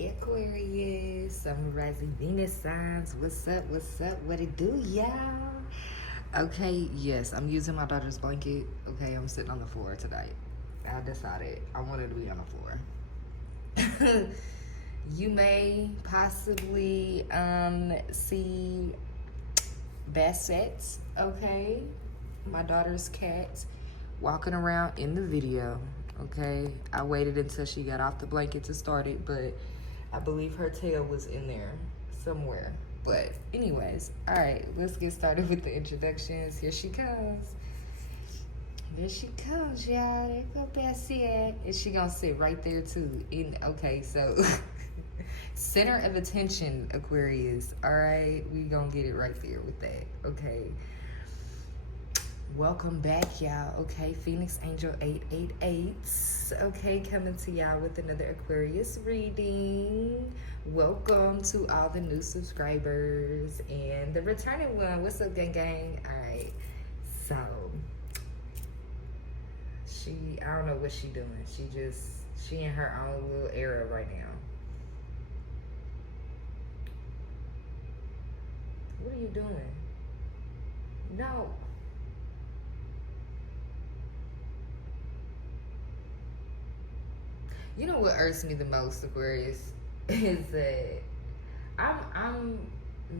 Hey Aquarius, I'm rising Venus signs. What's up? What's up? What it do, y'all? Okay, yes, I'm using my daughter's blanket. Okay, I'm sitting on the floor tonight. I decided I wanted to be on the floor. You may possibly see Bassets, okay? My daughter's cat walking around in the video. Okay, I waited until she got off the blanket to start it, but I believe her tail was in there somewhere. But anyways, all right, let's get started with the introductions. Here she comes. There she comes, y'all. There go Bassett. And she gonna sit right there too. Okay, so center of attention, Aquarius. All right, we gonna get it right there with that. Okay. Welcome back, y'all. Okay, Phoenix Angel 888. Okay, coming to y'all with another Aquarius reading. Welcome to all the new subscribers and the returning one. What's up, gang gang? All right, so I don't know what she doing. She in her own little era right now. What are you doing? No. You know what irks me the most, Aquarius, is that I'm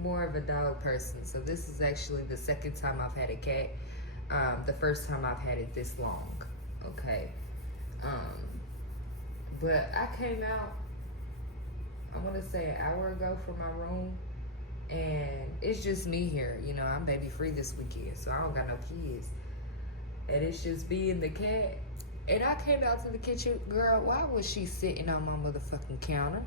more of a dog person. So this is actually the second time I've had a cat. The first time I've had it this long. Okay. But I came out, I want to say an hour ago from my room, and it's just me here. You know, I'm baby free this weekend, so I don't got no kids, and it's just me and the cat. And I came out to the kitchen, girl, why was she sitting on my motherfucking counter?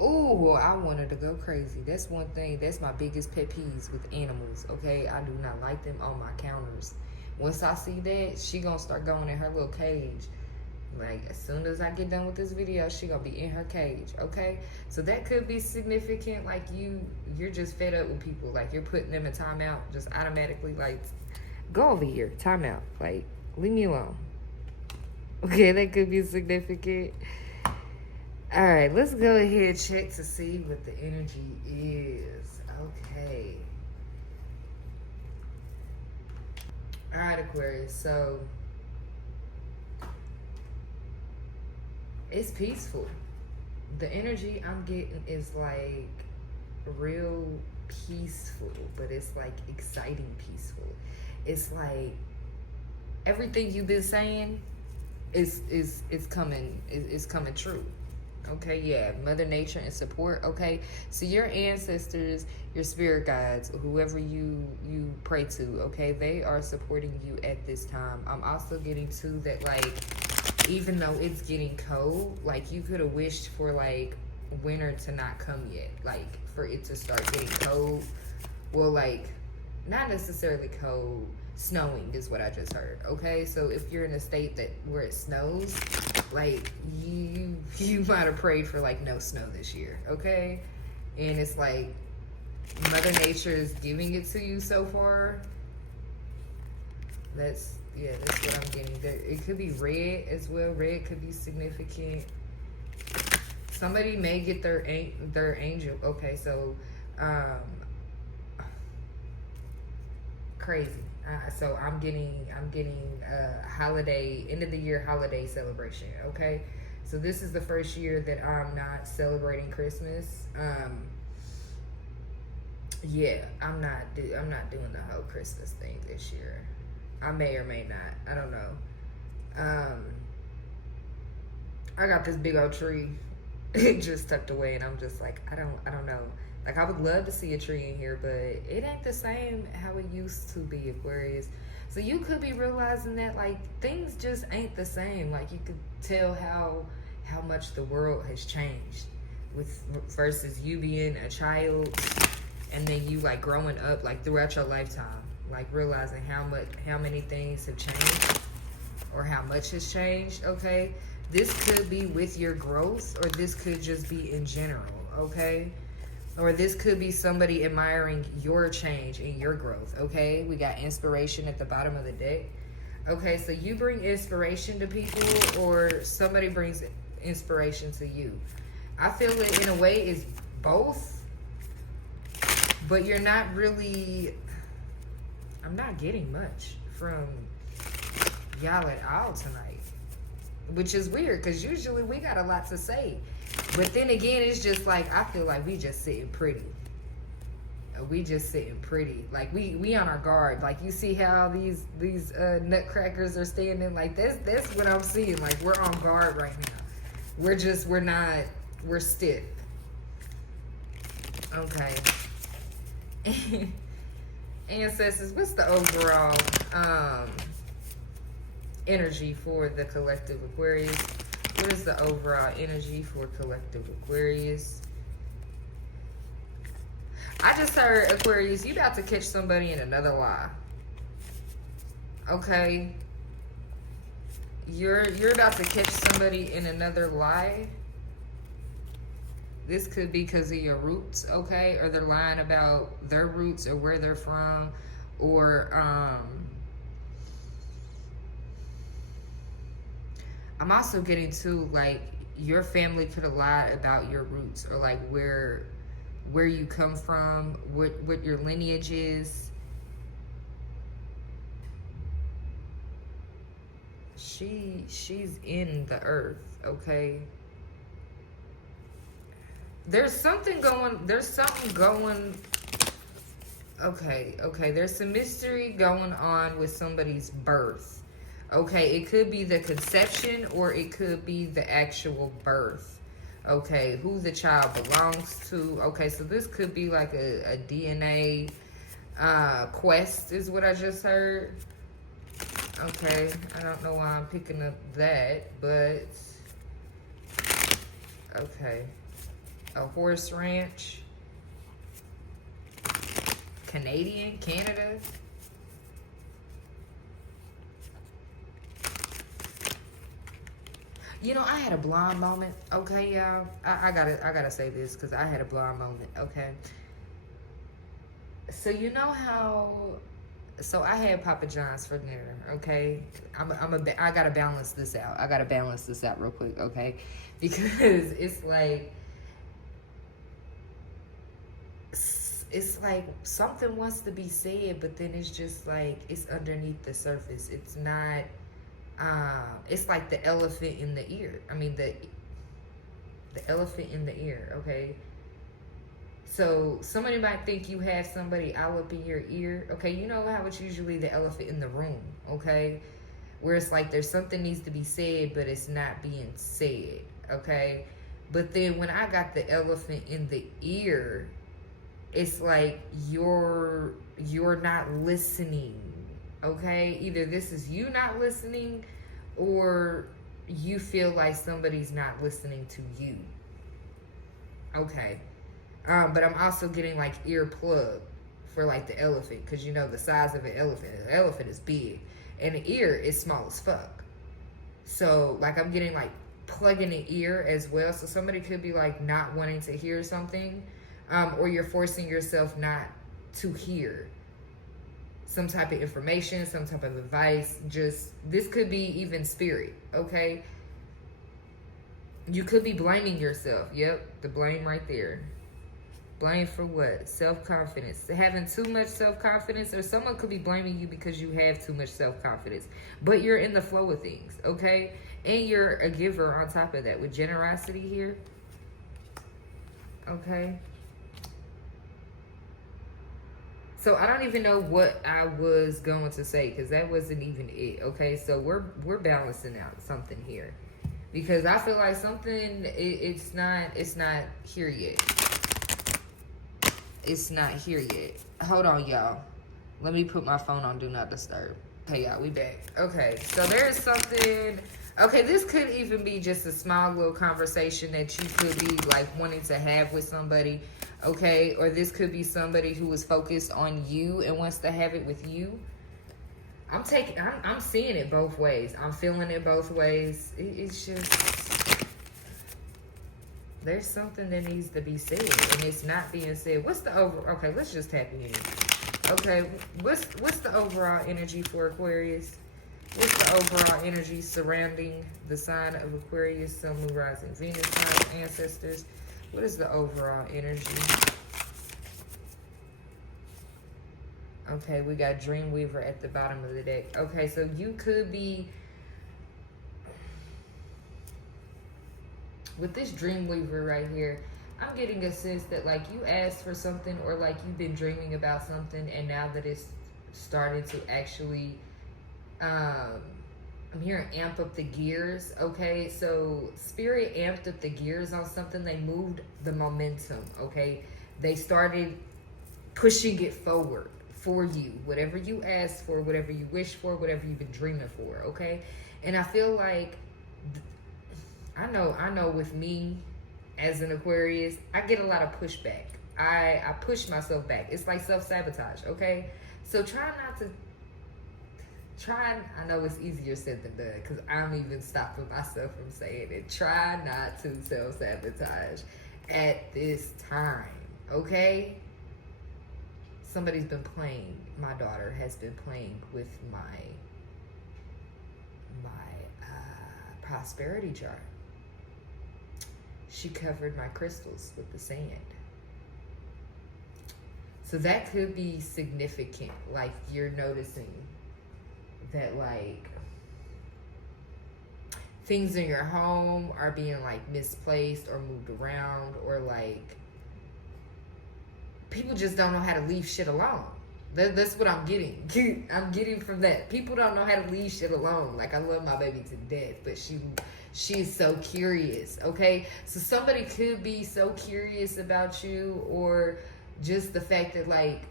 Ooh, I wanted to go crazy. That's one thing, that's my biggest pet peeves with animals, okay? I do not like them on my counters. Once I see that, she gonna start going in her little cage. Like, as soon as I get done with this video, she gonna be in her cage, okay? So that could be significant, like you're just fed up with people. Like, you're putting them in timeout, just automatically, like, go over here, timeout. Like, leave me alone. Okay, that could be significant. All right, let's go ahead and check to see what the energy is. Okay. All right, Aquarius. So it's peaceful. The energy I'm getting is like real peaceful, but it's like exciting peaceful. It's like everything you've been saying is coming true. Okay, yeah, Mother Nature and support. Okay, so your ancestors, your spirit guides, whoever you pray to, okay, they are supporting you at this time. I'm also getting to that, like, even though it's getting cold, like, you could have wished for like winter to not come yet, like for it to start getting cold. Well, like, not necessarily cold, snowing is what I just heard. Okay, so if you're in a state that where it snows, like, you might have prayed for like no snow this year. Okay, and it's like Mother Nature is giving it to you so far. That's what I'm getting. It could be red as well. Red could be significant. Somebody may get their angel. Okay, so crazy. So I'm getting a holiday, end of the year holiday celebration. Okay, so this is the first year that I'm not celebrating Christmas. Yeah, I'm not doing the whole Christmas thing this year. I may or may not. I don't know. I got this big old tree just tucked away, and I'm just like, I don't know. Like, I would love to see a tree in here, but it ain't the same how it used to be, Aquarius. So you could be realizing that, like, things just ain't the same. Like, you could tell how much the world has changed with versus you being a child, and then you, like, growing up, like, throughout your lifetime, like, realizing how many things have changed or how much has changed. Okay, this could be with your growth, or this could just be in general. Okay, or this could be somebody admiring your change and your growth. Okay, we got inspiration at the bottom of the deck. Okay, so you bring inspiration to people, or somebody brings inspiration to you. I feel it in a way is both, but you're not really, I'm not getting much from y'all at all tonight, which is weird because usually we got a lot to say. But then again, it's just like, I feel like we just sitting pretty. We just sitting pretty. Like we on our guard. Like you see how these nutcrackers are standing. Like that's what I'm seeing. Like we're on guard right now. We're stiff. Okay. Ancestors, what's the overall energy for the collective Aquarius? What is the overall energy for collective Aquarius? I just heard, Aquarius, you about to catch somebody in another lie. Okay? You're about to catch somebody in another lie. This could be because of your roots, okay? Or they're lying about their roots or where they're from. Or, I'm also getting to, like, your family could have lied about your roots. Or, like, where you come from, what your lineage is. She's in the earth, okay? There's something going, okay, there's some mystery going on with somebody's birth. Okay, it could be the conception or it could be the actual birth. Okay, who the child belongs to. Okay, so this could be like a DNA quest is what I just heard. Okay, I don't know why I'm picking up that, but okay. A horse ranch. Canada. You know, I had a blonde moment. Okay, y'all. I gotta say this because I had a blonde moment. Okay. So you know how? So I had Papa John's for dinner. Okay. I gotta balance this out. I gotta balance this out real quick. Okay, because it's like something wants to be said, but then it's just like it's underneath the surface. It's not. It's like the elephant in the ear. I mean the elephant in the ear. Okay. So somebody might think you have somebody all up in your ear. Okay, you know how it's usually the elephant in the room. Okay, where it's like there's something needs to be said, but it's not being said. Okay, but then when I got the elephant in the ear, it's like you're not listening. Okay, either this is you not listening or you feel like somebody's not listening to you. Okay, but I'm also getting like ear plug for like the elephant, because you know the size of an elephant is big and the ear is small as fuck. So like I'm getting like plug in the ear as well. So somebody could be like not wanting to hear something, or you're forcing yourself not to hear some type of information, some type of advice. Just, this could be even spirit, okay? You could be blaming yourself. Yep, the blame right there. Blame for what? Self-confidence. Having too much self-confidence, or someone could be blaming you because you have too much self-confidence. But you're in the flow of things, okay? And you're a giver on top of that with generosity here. Okay? So I don't even know what I was going to say, because that wasn't even it. Okay, so we're balancing out something here, because I feel like something it's not here yet. It's not here yet. Hold on, y'all. Let me put my phone on do not disturb. Okay, y'all, we back. Okay, so there's something. Okay, this could even be just a small little conversation that you could be like wanting to have with somebody. Okay, or this could be somebody who is focused on you and wants to have it with you. I'm seeing it both ways. I'm feeling it both ways. It's just, there's something that needs to be said and it's not being said. What's the okay, let's just tap in. Okay, what's the overall energy for Aquarius? What's the overall energy surrounding the sign of Aquarius, Sun, Moon, Rising, Venus, sign, ancestors? What is the overall energy? Okay, we got Dreamweaver at the bottom of the deck. Okay, so you could be... With this Dreamweaver right here, I'm getting a sense that, like, you asked for something, or, like, you've been dreaming about something, and now that it's started to actually... I'm hearing amp up the gears, okay? So Spirit amped up the gears on something. They moved the momentum, okay? They started pushing it forward for you. Whatever you asked for, whatever you wish for, whatever you've been dreaming for, okay? And I feel like, I know with me as an Aquarius, I get a lot of pushback. I push myself back. It's like self-sabotage, okay? So I know it's easier said than done, because I'm even stopping myself from saying it. Try not to self-sabotage at this time, okay? Somebody's been playing, my daughter has been playing with my prosperity jar. She covered my crystals with the sand. So that could be significant, like you're noticing that, like, things in your home are being, like, misplaced or moved around, or, like, people just don't know how to leave shit alone. That's what I'm getting. I'm getting from that. People don't know how to leave shit alone. Like, I love my baby to death, but she's so curious, okay? So somebody could be so curious about you, or just the fact that, like,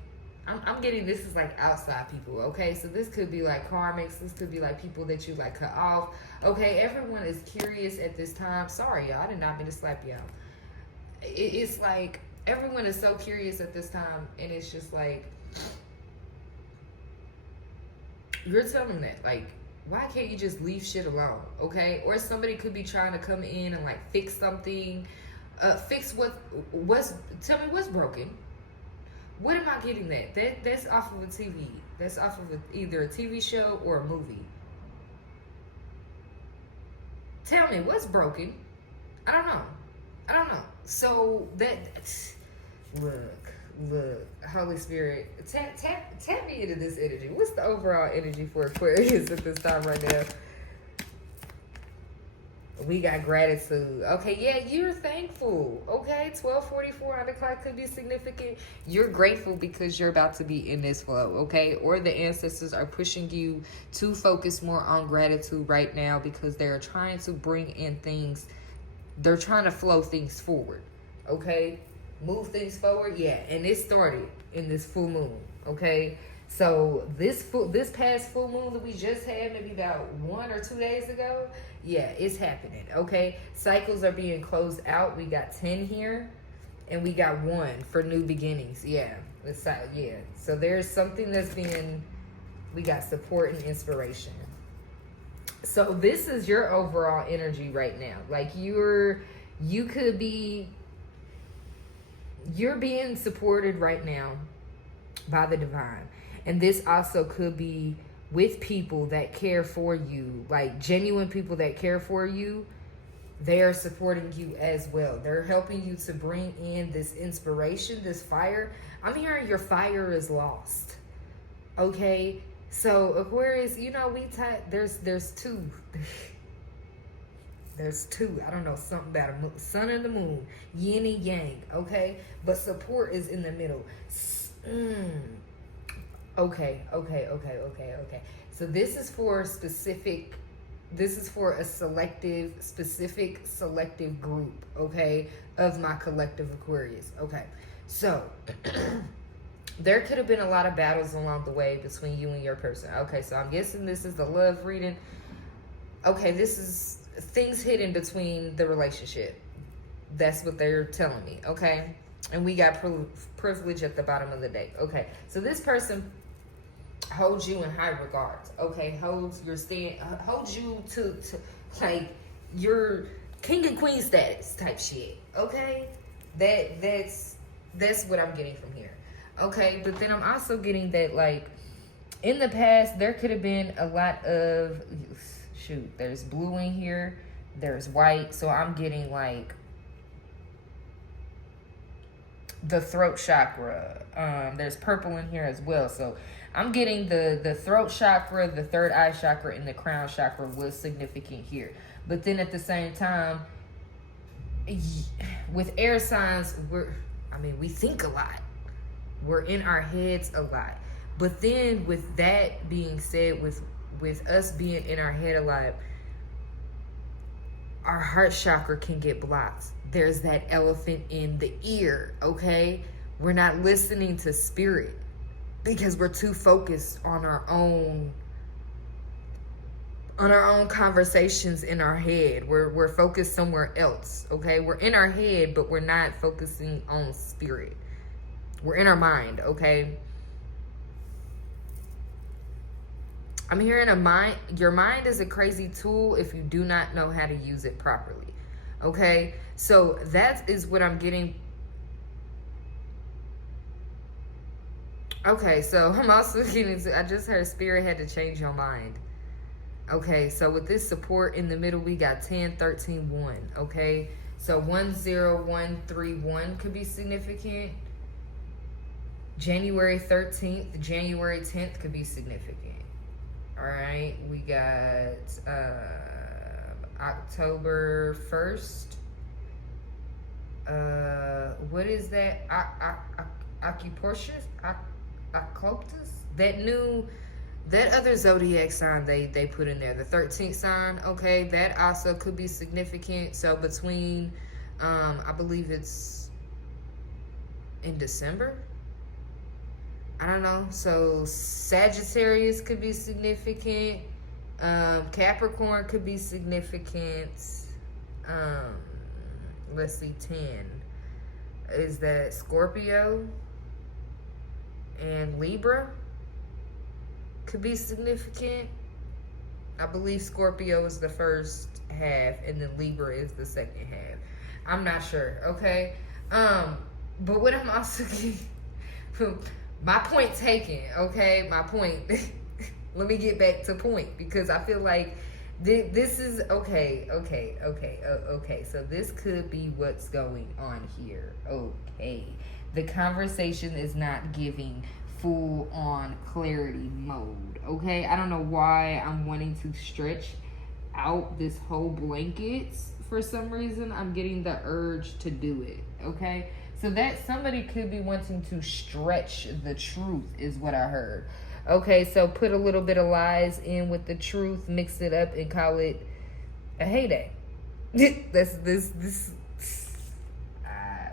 I'm getting, this is like outside people, okay? So this could be like karmics. This could be like people that you like cut off, okay? Everyone is curious at this time. Sorry, y'all. I did not mean to slap y'all. It's like everyone is so curious at this time, and it's just like, you're telling that, like, why can't you just leave shit alone, okay? Or somebody could be trying to come in and, like, fix something. Fix tell me what's broken. What am I getting that? That's off of a TV. That's off of either a TV show or a movie. Tell me what's broken. I don't know. So look, Holy Spirit, tap me into this energy. What's the overall energy for Aquarius at this time right now? We got gratitude. Okay, yeah, you're thankful. Okay, 12:44 on the clock could be significant. You're grateful because you're about to be in this flow, okay? Or the ancestors are pushing you to focus more on gratitude right now, because they're trying to bring in things. They're trying to flow things forward, okay? Move things forward, yeah. And it started in this full moon, okay? So this past full moon that we just had, maybe about 1 or 2 days ago, yeah, it's happening, okay? Cycles are being closed out. We got 10 here, and we got 1 for new beginnings. Yeah, yeah. So there's something that's being, we got support and inspiration. So this is your overall energy right now. Like, you're being supported right now by the divine. And this also could be with people that care for you, like genuine people that care for you. They're supporting you as well. They're helping you to bring in this inspiration, this fire. I'm hearing your fire is lost. Okay? So Aquarius, you know, there's 2. There's 2. I don't know, something about a sun and the moon, yin and yang, okay? But support is in the middle. Okay. So this is for specific, this is for a specific selective group, okay, of my collective Aquarius. Okay, so there could have been a lot of battles along the way between you and your person. Okay, so I'm guessing this is the love reading. Okay, this is things hidden between the relationship. That's what they're telling me, okay? And we got privilege at the bottom of the deck. Okay, so this person holds you in high regards, okay? Holds you to like your king and queen status type shit, okay? That's what I'm getting from here, okay? But then I'm also getting that, like, In the past, there could have been a lot of, shoot, there's blue in here, there's white, so I'm getting like the throat chakra. There's purple in here as well, so I'm getting the throat chakra, the third eye chakra, and the crown chakra was significant here. But then at the same time, with air signs, we think a lot. We're in our heads a lot. But then with that being said, with us being in our head a lot, our heart chakra can get blocked. There's that elephant in the ear, okay? We're not listening to spirit because we're too focused on our own conversations in our head. We're focused somewhere else, okay? We're in our head, but we're not focusing on spirit. We're in our mind, okay? I'm hearing your mind is a crazy tool if you do not know how to use it properly, okay? So that is what I'm getting. Okay, so I'm also getting I just heard spirit had to change your mind. Okay, so with this support in the middle, we got 10, 13, 1, okay? So 10131 could be significant. January 13th, January 10th could be significant. All right, we got October 1st. What is that? Occultus? That other zodiac sign they put in there, the 13th sign, okay, that also could be significant. So between, I believe it's in December. I don't know. So Sagittarius could be significant. Capricorn could be significant. Let's see, 10. Is that Scorpio and Libra? Could be significant. I believe Scorpio is the first half and then Libra is the second half. I'm not sure, okay? But what I'm also my point taken, okay? My point. Let me get back to point because I feel like this is okay. So this could be what's going on here. Okay. The conversation is not giving full on clarity mode, okay? I don't know why I'm wanting to stretch out this whole blanket. For some reason, I'm getting the urge to do it, okay? So that somebody could be wanting to stretch the truth is what I heard. Okay, so put a little bit of lies in with the truth, mix it up, and call it a heyday.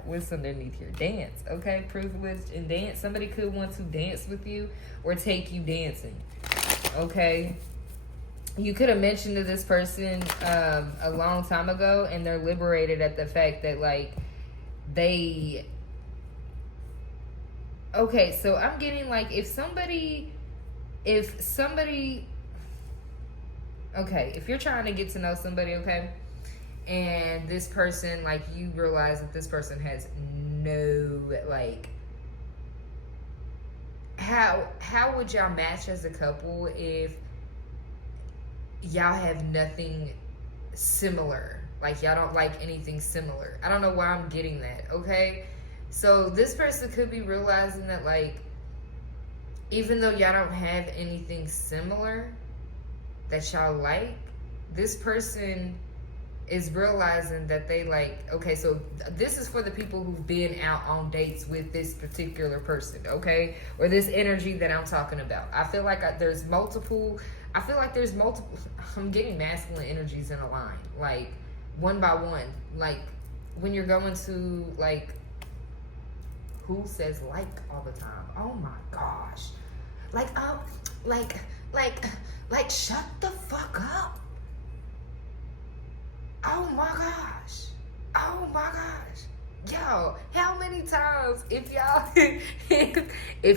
What's underneath here? Dance, okay? Privileged and dance. Somebody could want to dance with you or take you dancing, okay? You could have mentioned to this person a long time ago, and they're liberated at the fact that, like, they... Okay, so I'm getting, like, if somebody... Okay, if you're trying to get to know somebody, okay? And this person, like, you realize that this person has no, like, how would y'all match as a couple if y'all have nothing similar? Like, y'all don't like anything similar. I don't know why I'm getting that, okay? So this person could be realizing that, like, even though y'all don't have anything similar that y'all like, this person is realizing that they like, okay, so this is for the people who've been out on dates with this particular person, okay? Or this energy that I'm talking about. I feel like there's multiple, I'm getting masculine energies in a line, like one by one. Like when you're going to, like, who says like all the time? Oh my gosh. Like shut the fuck up. Oh my gosh. Oh my gosh. Yo, how many times, if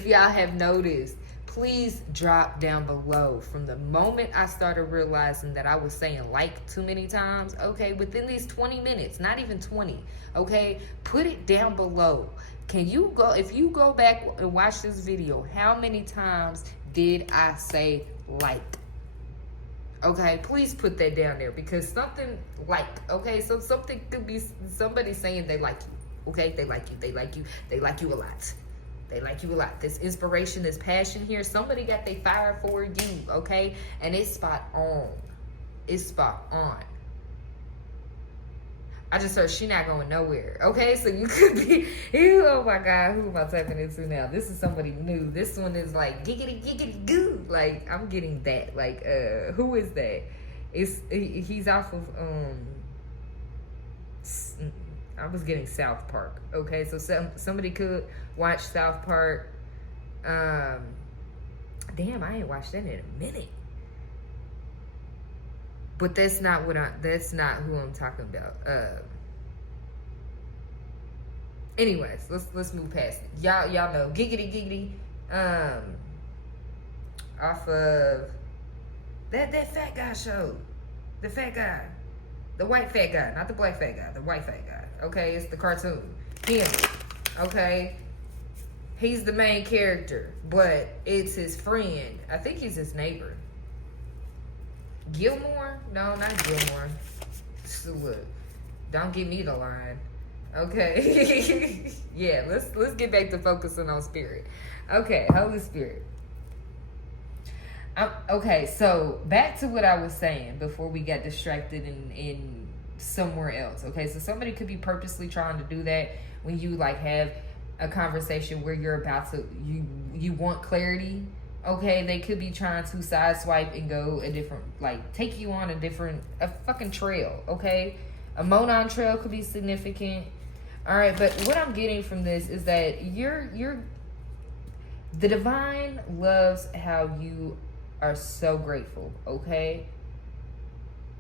y'all have noticed, please drop down below. From the moment I started realizing that I was saying like too many times, okay, within these 20 minutes, not even 20, okay, put it down below. Can you go, if you go back and watch this video, how many times did I say like? Okay, please put that down there, because something like, okay, so something could be somebody saying they like you. Okay, they like you, they like you, they like you a lot. They like you a lot. This inspiration, this passion here, somebody got their fire for you, okay? And it's spot on. It's spot on. I just heard she not going nowhere. Okay, so you could be, oh my God, who am I typing into now? This is somebody new. This one is like giggity giggity goo. Like, I'm getting that. Like, who is that? He's off of I was getting South Park. Okay, so somebody could watch South Park. Damn, I ain't watched that in a minute. But that's not who I'm talking about. Anyways, let's move past it. Y'all know giggity giggity. Off of that fat guy show. The fat guy. The white fat guy, not the black fat guy, the white fat guy. Okay, it's the cartoon. Him. Okay. He's the main character, but it's his friend. I think he's his neighbor. Gilmore? No, not Gilmore. So look, don't give me the line. Okay. Yeah, let's get back to focusing on spirit. Okay, Holy Spirit. Okay, so back to what I was saying before we got distracted in somewhere else. Okay, so somebody could be purposely trying to do that when you like have a conversation where you're about to you want clarity. Okay, they could be trying to sideswipe and go a different, like, take you on a fucking trail, okay? A Monon trail could be significant. All right, but what I'm getting from this is that the divine loves how you are so grateful, okay?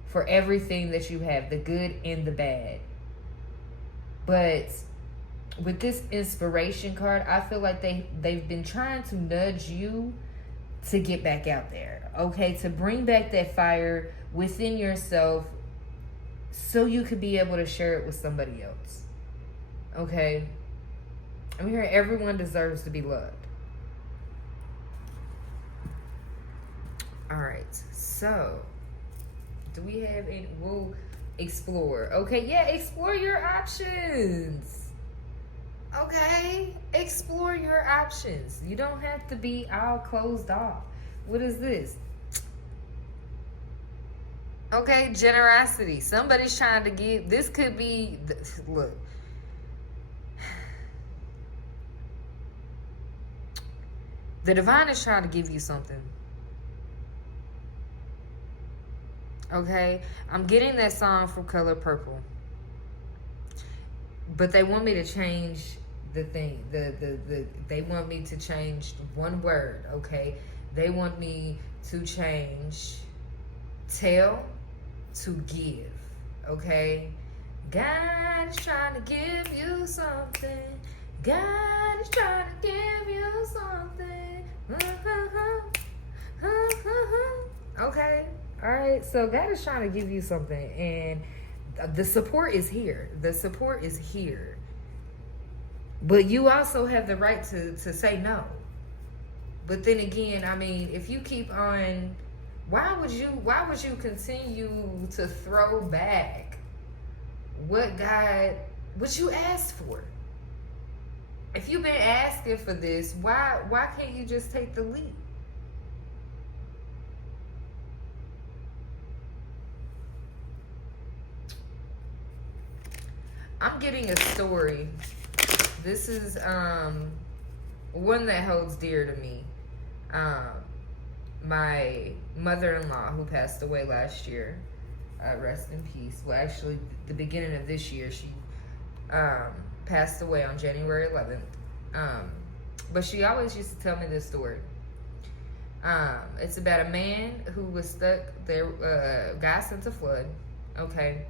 For everything that you have, the good and the bad. But with this inspiration card, I feel like they've been trying to nudge you to get back out there, okay? To bring back that fire within yourself so you could be able to share it with somebody else, okay? I'm hearing everyone deserves to be loved. All right, so do we have any? We'll explore. Okay, yeah, explore your options. Okay, explore your options. You don't have to be all closed off. What is this? Okay, generosity. Somebody's trying to give. This could be, look. The divine is trying to give you something. Okay, I'm getting that song from Color Purple. But they want me to change the thing. They want me to change one word, okay? They want me to change tell to give, okay? God is trying to give you something. God is trying to give you something. Okay, all right. So God is trying to give you something, and the support is here. The support is here. But you also have the right to say no. But then again, I mean, if you keep on, why would you continue to throw back what you asked for? If you've been asking for this, why can't you just take the leap? I'm getting a story. This is one that holds dear to me. My mother-in-law, who passed away last year, rest in peace. Well, actually, the beginning of this year, she passed away on January 11th. But she always used to tell me this story. It's about a man who was stuck there. God sent a flood, okay,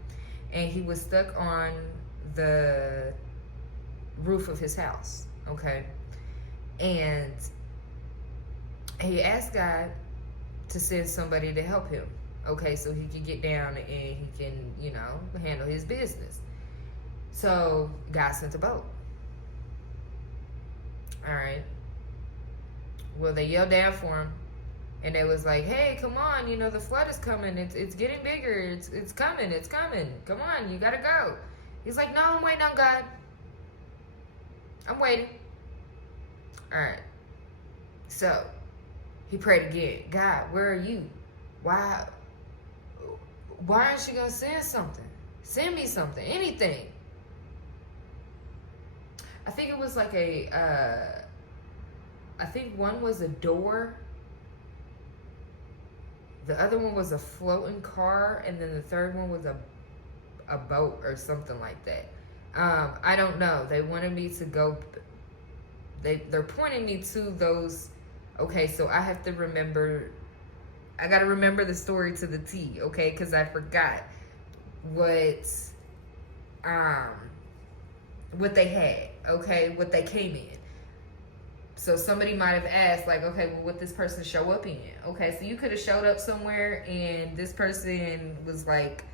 and he was stuck on the roof of his house, okay, and he asked God to send somebody to help him, okay, so he could get down and he can, handle his business. So God sent a boat. All right. Well, they yelled down for him. And it was like, hey, come on, you know, the flood is coming. It's getting bigger. It's coming. It's coming. Come on, you gotta go. He's like, no, I'm waiting on God. I'm waiting. All right. So he prayed again. God, where are you? Why aren't you gonna send something? Send me something, anything. I think it was like I think one was a door. The other one was a floating car, and then the third one was a boat or something like that. I don't know. They wanted me to go. They're pointing me to those. Okay, so I have to remember. I got to remember the story to the T. Okay, because I forgot what they had. Okay, what they came in. So somebody might have asked, like, okay, well, what this person show up in? Okay, so you could have showed up somewhere and this person was like,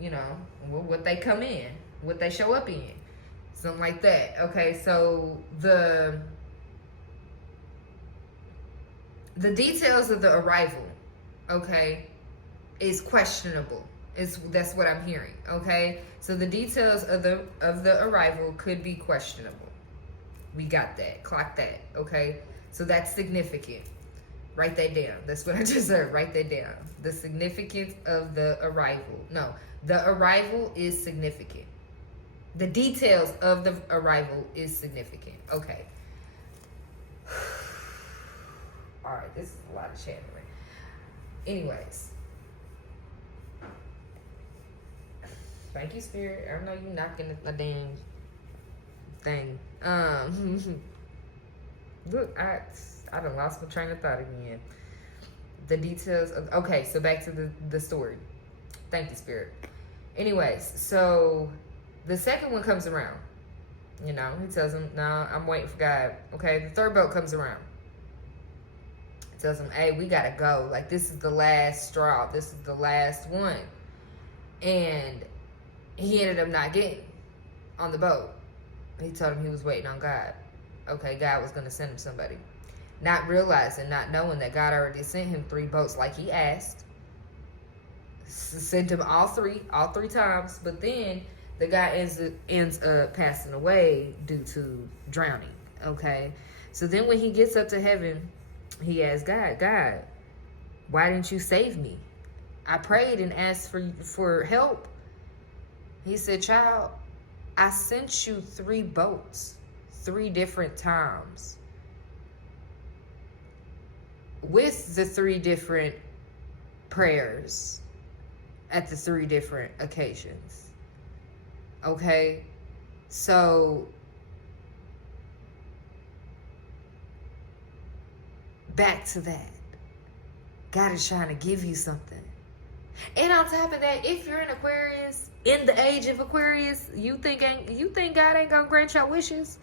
you know, well, what they come in, what they show up in, something like that. Okay, so the details of the arrival, okay, is questionable. That's what I'm hearing. Okay, so the details of the arrival could be questionable. We got that. Clock that. Okay. So that's significant. Write that down. That's what I just heard. Write that down. The significance of the arrival. No, the arrival is significant. The details of the arrival is significant. Okay. All right. This is a lot of chattering. Anyways. Thank you, Spirit. I know you're knocking a damn thing. Look, I done lost my train of thought again. The details of, okay, so back to the story. Thank you, Spirit. Anyways, so the second one comes around. You know, he tells him, no, I'm waiting for God. Okay, the third boat comes around. He tells him, hey, we gotta go. Like, this is the last straw. This is the last one. And he ended up not getting on the boat. He told him he was waiting on God. Okay, God was going to send him somebody. Not realizing, not knowing that God already sent him 3 boats like he asked. Sent him all three times. But then the guy ends up passing away due to drowning. Okay, so then when he gets up to heaven, he asks God, why didn't you save me? I prayed and asked for help. He said, child, I sent you 3 boats, 3 different times, with the 3 different prayers at the 3 different occasions. Okay? So, back to that. God is trying to give you something. And on top of that, if you're an Aquarius, in the age of Aquarius, you think God ain't gonna grant your wishes?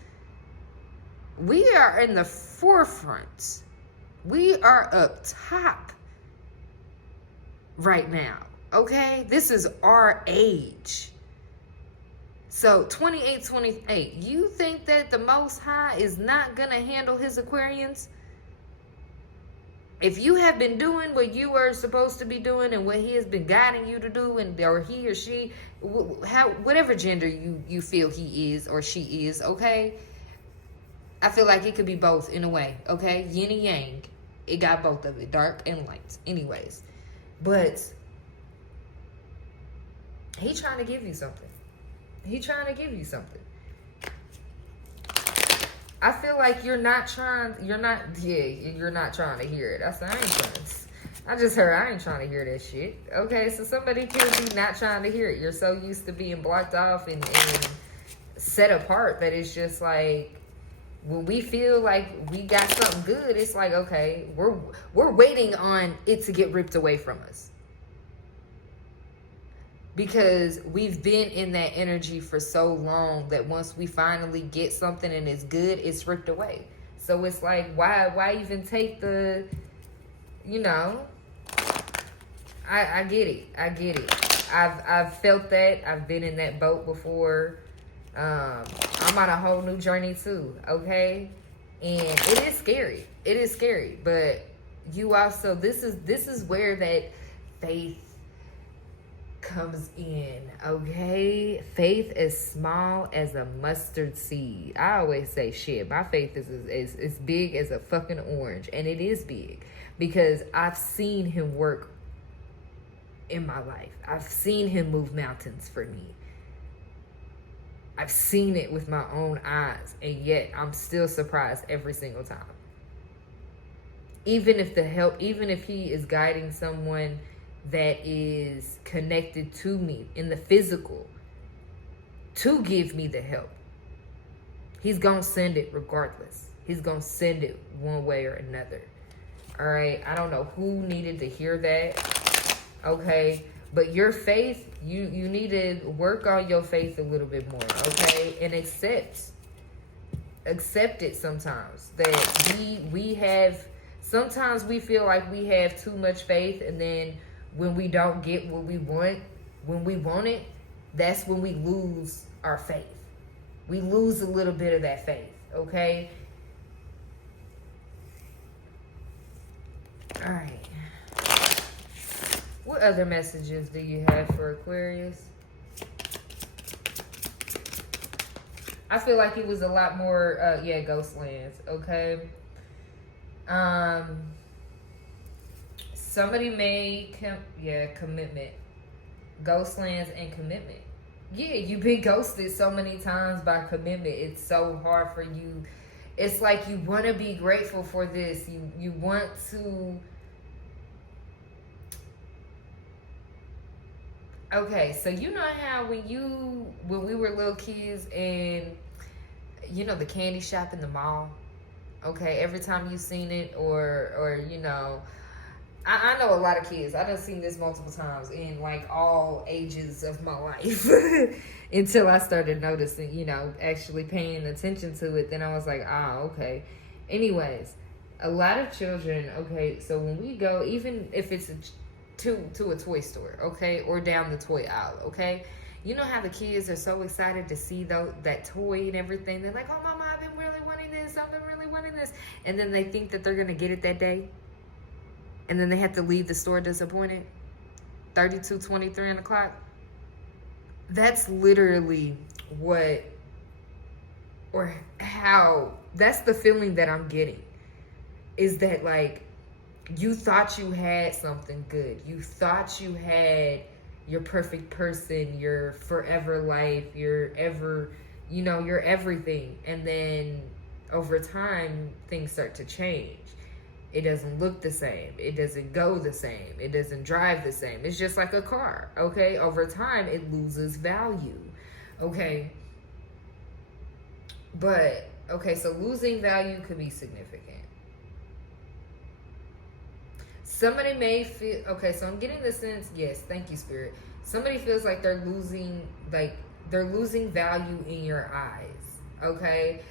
We are in the forefront. We are up top right now. Okay? This is our age. So 28. You think that the Most High is not gonna handle his Aquarians? If you have been doing what you were supposed to be doing and what he has been guiding you to do, or he or she, whatever gender you feel he is or she is, okay? I feel like it could be both in a way, okay? Yin and yang. It got both of it, dark and light. Anyways. But he trying to give you something. I feel like you're not trying to hear it. I just heard I ain't trying to hear that shit. Okay, so somebody could be not trying to hear it. You're so used to being blocked off and set apart that it's just like, when we feel like we got something good, it's like, okay, we're waiting on it to get ripped away from us. Because we've been in that energy for so long that once we finally get something and it's good, it's ripped away. So it's like, why even take the, you know, I get it. I've felt that. I've been in that boat before. I'm on a whole new journey too, okay? And it is scary. But you also, this is where that faith comes in, okay? Faith as small as a mustard seed. I always say, shit, my faith is big as a fucking orange, and it is big because I've seen him work in my life. I've seen him move mountains for me. I've seen it with my own eyes, and yet I'm still surprised every single time. Even if he is guiding someone that is connected to me in the physical to give me the help, he's gonna send it regardless. He's gonna send it one way or another. All right, I don't know who needed to hear that, okay? But your faith, you need to work on your faith a little bit more, okay? And accept it sometimes. That we have, sometimes we feel like we have too much faith, and then when we don't get what we want, when we want it, that's when we lose our faith. We lose a little bit of that faith, okay? All right. What other messages do you have for Aquarius? I feel like it was a lot more, Ghostlands, okay? Somebody made, commitment. Ghostlands and commitment. Yeah, you've been ghosted so many times by commitment. It's so hard for you. It's like you want to be grateful for this. You want to... Okay, so you know how when we were little kids and, you know, the candy shop in the mall? Okay, every time you've seen it or you know... I know a lot of kids. I done seen this multiple times in like all ages of my life until I started noticing, you know, actually paying attention to it. Then I was like, okay. Anyways, a lot of children, okay, so when we go, even if it's to a toy store, okay, or down the toy aisle, okay, you know how the kids are so excited to see that toy and everything. They're like, oh, mama, I've been really wanting this. I've been really wanting this. And then they think that they're going to get it that day. And then they have to leave the store disappointed. 32, 23 on the clock. That's literally what, or how, that's the feeling that I'm getting. Is that like, you thought you had something good. You thought you had your perfect person, your forever life, your everything. And then over time, things start to change. It doesn't look the same. It doesn't go the same. It doesn't drive the same. It's just like a car, okay? Over time, it loses value, okay? But, okay, so losing value could be significant. Somebody may feel, okay, so I'm getting the sense, yes, thank you, Spirit. Somebody feels like they're losing value in your eyes, okay?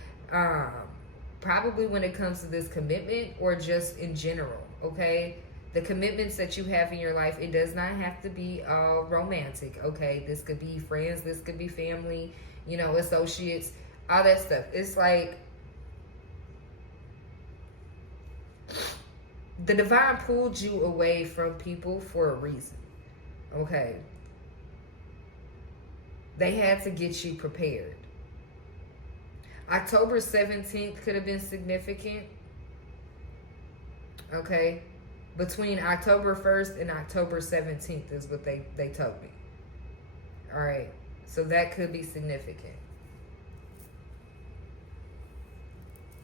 Probably when it comes to this commitment or just in general, okay? The commitments that you have in your life, it does not have to be all romantic, okay? This could be friends, this could be family, you know, associates, all that stuff. It's like the divine pulled you away from people for a reason, okay? They had to get you prepared. October 17th could have been significant. Okay. Between October 1st and October 17th is what they told me. All right. So that could be significant.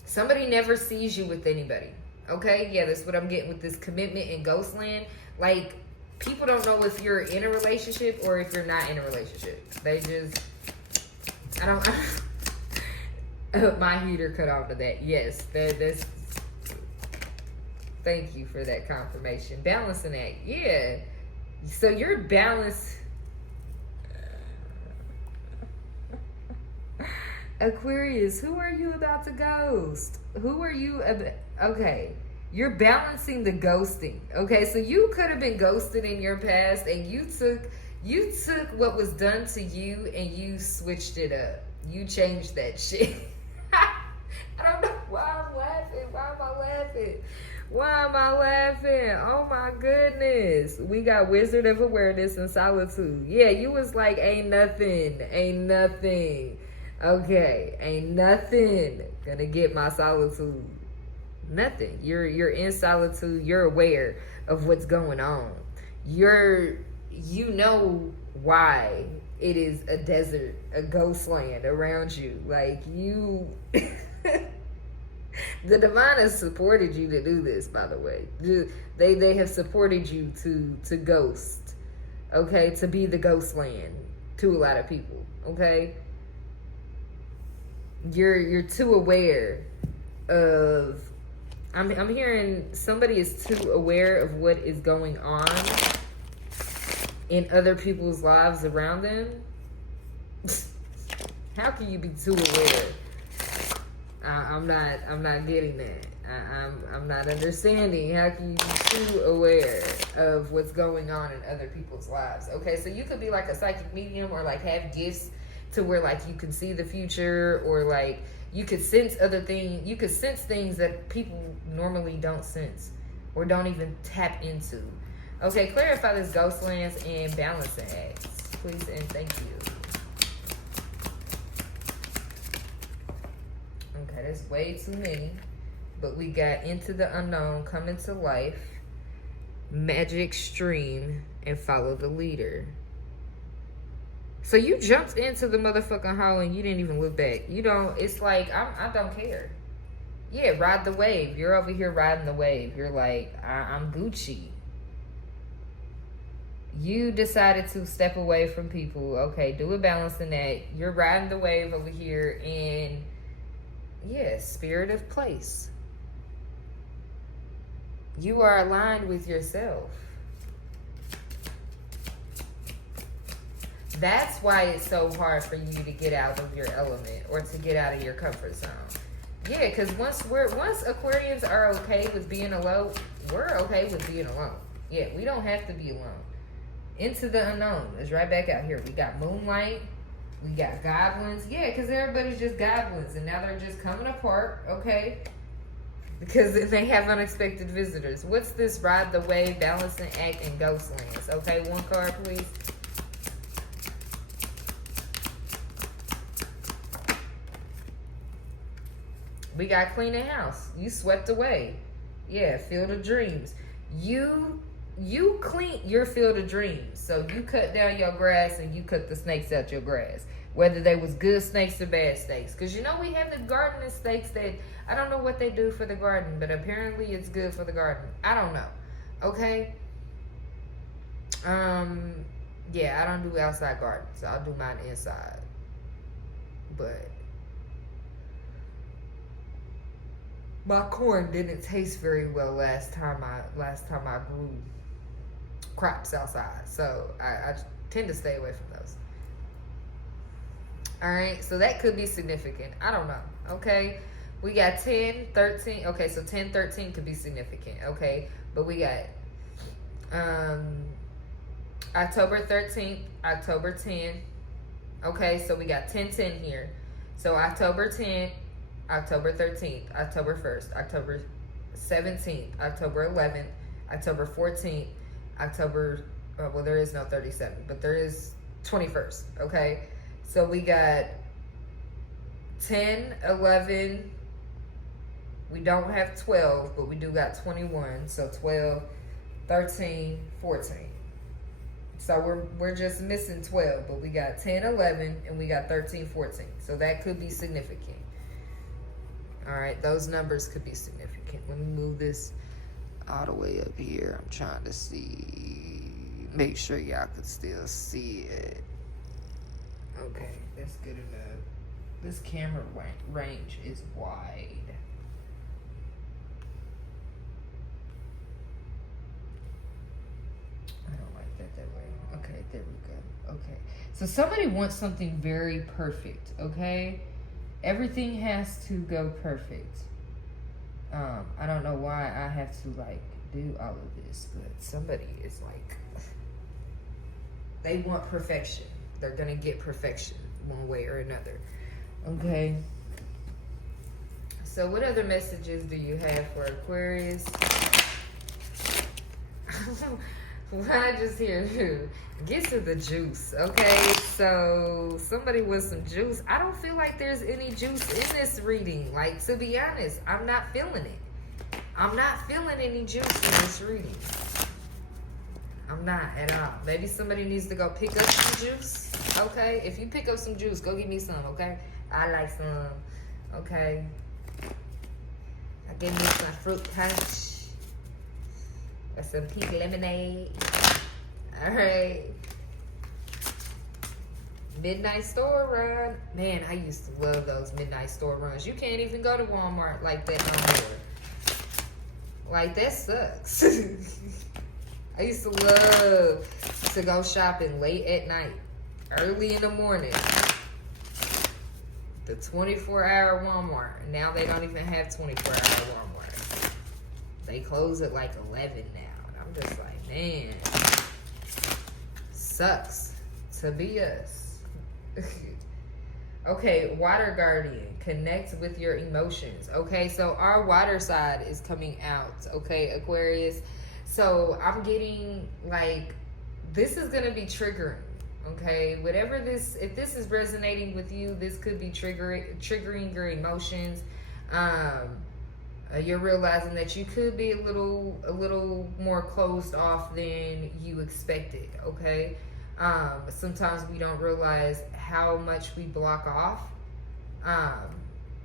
Somebody never sees you with anybody. Okay. Yeah, that's what I'm getting with this commitment in Ghostland. Like, people don't know if you're in a relationship or if you're not in a relationship. They just, my heater cut off to that. Yes, that's. Thank you for that confirmation. Balancing act, yeah. So you're balanced. Aquarius, who are you about to ghost? Who are you? Okay, you're balancing the ghosting. Okay, so you could have been ghosted in your past, and you took what was done to you and you switched it up. You changed that shit. I don't know why I'm laughing. Why am I laughing? Why am I laughing? Oh my goodness. We got Wizard of Awareness and Solitude. Yeah, you was like, ain't nothing. Ain't nothing. Okay, ain't nothing gonna get my solitude. Nothing. You're in solitude. You're aware of what's going on. You know why it is a desert, a ghost land around you. Like you the divine has supported you to do this, by the way. They have supported you to ghost. Okay? To be the ghost land to a lot of people. Okay? You're too aware of I'm hearing somebody is too aware of what is going on in other people's lives around them. How can you be too aware? I'm not getting that. I'm not understanding. How can you be too aware of what's going on in other people's lives? Okay, so you could be like a psychic medium or like have gifts to where like you can see the future, or like you could sense other things. You could sense things that people normally don't sense or don't even tap into. Okay, clarify this ghost lands and balancing acts, please and thank you. Okay, that's way too many. But we got into the unknown, come into life, magic stream, and follow the leader. So you jumped into the motherfucking hole and you didn't even look back. You don't, it's like, I don't care. Yeah, ride the wave. You're over here riding the wave. You're like, I'm Gucci. You decided to step away from people. Okay, do a balance in that. You're riding the wave over here in, yeah, spirit of place. You are aligned with yourself. That's why it's so hard for you to get out of your element or to get out of your comfort zone. Yeah, because once Aquarians are okay with being alone, we're okay with being alone. Yeah, we don't have to be alone. Into the unknown. It's right back out here. We got moonlight. We got goblins. Yeah, because everybody's just goblins. And now they're just coming apart, okay? Because they have unexpected visitors. What's this? Ride the wave, balancing act, and ghost lands. Okay, one card, please. We got cleaning house. You swept away. Yeah, field of dreams. You clean your field of dreams. So you cut down your grass and you cut the snakes out your grass. Whether they was good snakes or bad snakes. Because you know we have the gardening snakes that, I don't know what they do for the garden, but apparently it's good for the garden. I don't know. Okay? Yeah, I don't do outside gardens. I'll do mine inside. But my corn didn't taste very well last time I grew crops outside. So I tend to stay away from those. Alright, so that could be significant. I don't know. Okay. We got 10, 13. Okay, so 10, 13 could be significant. Okay. But we got October 13th, October 10. Okay, so we got 10, 10 here. So October 10th, October 13th, October 1st, October 17th, October 11th, October 14th, October, well, there is no 37, but there is 21st, okay? So we got 10, 11, we don't have 12, but we do got 21, so 12, 13, 14. So we're just missing 12, but we got 10, 11, and we got 13, 14. So that could be significant. All right, those numbers could be significant. Let me move this all the way up here. I'm trying to see, make sure y'all can still see it. Okay, that's good enough. This camera range is wide. I don't like that way. Okay, there we go. Okay, so somebody wants something very perfect, okay? Everything has to go perfect. I don't know why I have to like do all of this, but somebody is like, they want perfection. They're gonna get perfection one way or another. Okay. So what other messages do you have for Aquarius? What I just hear, get to the juice, okay? So somebody with some juice. I don't feel like there's any juice in this reading. Like, to be honest, I'm not feeling it. I'm not feeling any juice in this reading. I'm not at all. Maybe somebody needs to go pick up some juice, okay? If you pick up some juice, go get me some, okay? I like some, okay? I give me some fruit punch. Or some pink lemonade. Alright. Midnight store run. Man, I used to love those midnight store runs. You can't even go to Walmart like that no more. Like, that sucks. I used to love to go shopping late at night, early in the morning. The 24-hour Walmart. Now they don't even have 24-hour Walmart. They close at like 11 now. And I'm just like, man, sucks to be us. Okay, water guardian. Connect with your emotions. Okay, so our water side is coming out. Okay, Aquarius. So I'm getting like, this is going to be triggering. Okay, whatever this, if this is resonating with you, this could be triggering your emotions. You're realizing that you could be a little more closed off than you expected. Okay, sometimes we don't realize how much we block off.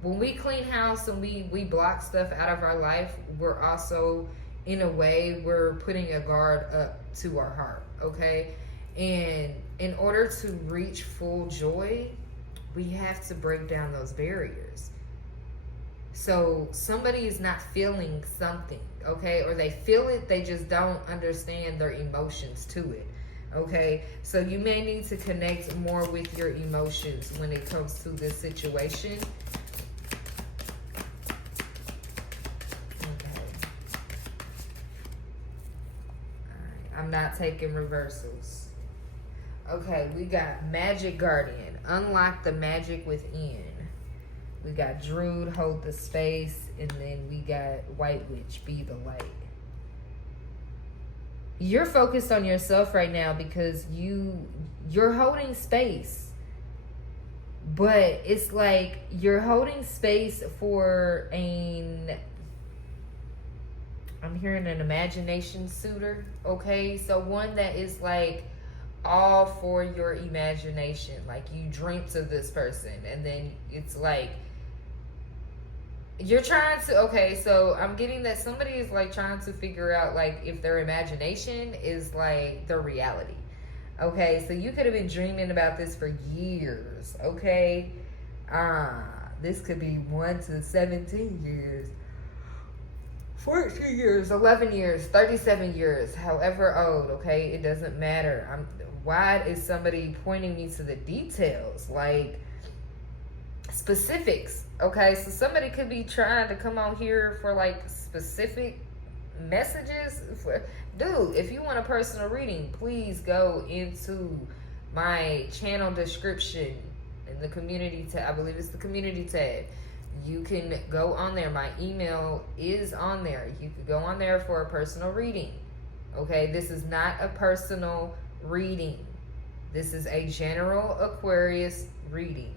When we clean house and we block stuff out of our life, we're also, in a way, we're putting a guard up to our heart. Okay, and in order to reach full joy, we have to break down those barriers. So somebody is not feeling something, okay? Or they feel it, they just don't understand their emotions to it, okay? So you may need to connect more with your emotions when it comes to this situation. Okay. All right. I'm not taking reversals. Okay, we got Magic Guardian. Unlock the magic within. We got Druid, hold the space. And then we got White Witch, be the light. You're focused on yourself right now because you're holding space. But it's like you're holding space for I'm hearing an imagination suitor. Okay, so one that is like all for your imagination. Like, you dreamt of this person, and then it's like you're trying to, okay, so I'm getting that somebody is like trying to figure out like if their imagination is like their reality. Okay, so you could have been dreaming about this for years. Okay, this could be 1 to 17 years, 14 years, 11 years, 37 years, however old. Okay, it doesn't matter. Why is somebody pointing me to the details, like specifics? Okay, so somebody could be trying to come on here for like specific messages. Dude, if you want a personal reading, please go into my channel description in the community tab. I believe it's the community tab. You can go on there. My email is on there. You could go on there for a personal reading. Okay, this is not a personal reading. This is a general Aquarius reading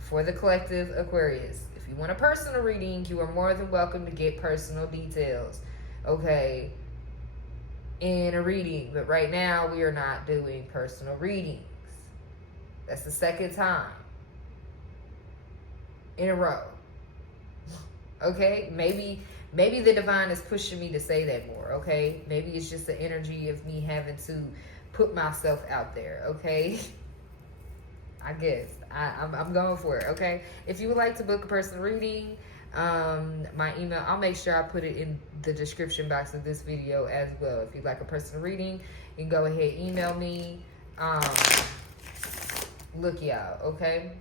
for the collective Aquarius. If you want a personal reading, you are more than welcome to get personal details, okay, in a reading. But right now, we are not doing personal readings. That's the second time in a row. Okay, maybe the divine is pushing me to say that more. Okay, maybe it's just the energy of me having to put myself out there. Okay, I guess I'm going for it. Okay, if you would like to book a personal reading, my email, I'll make sure I put it in the description box of this video as well. If you'd like a personal reading, you can go ahead, email me. Look, y'all, okay,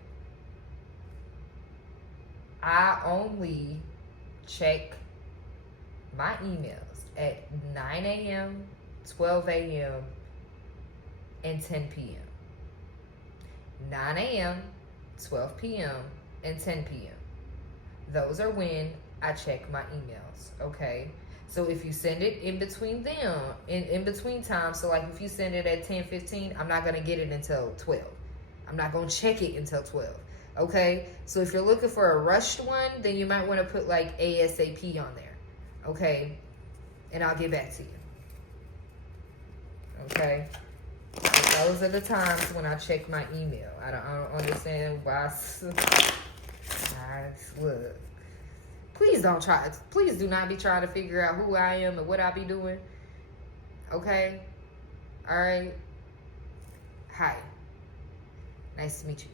I only check my emails at 9 a.m., 12 a.m., and 10 p.m. 9 a.m., 12 p.m., and 10 p.m. Those are when I check my emails, okay? So if you send it in between them, in between time, so like if you send it at 10:15, I'm not going to get it until 12. I'm not going to check it until 12, okay? So if you're looking for a rushed one, then you might want to put like ASAP on there, okay? And I'll get back to you, okay? So those are the times when I check my email. I don't understand why. Look, please do not be trying to figure out who I am and what I be doing. Okay? All right? Hi. Nice to meet you.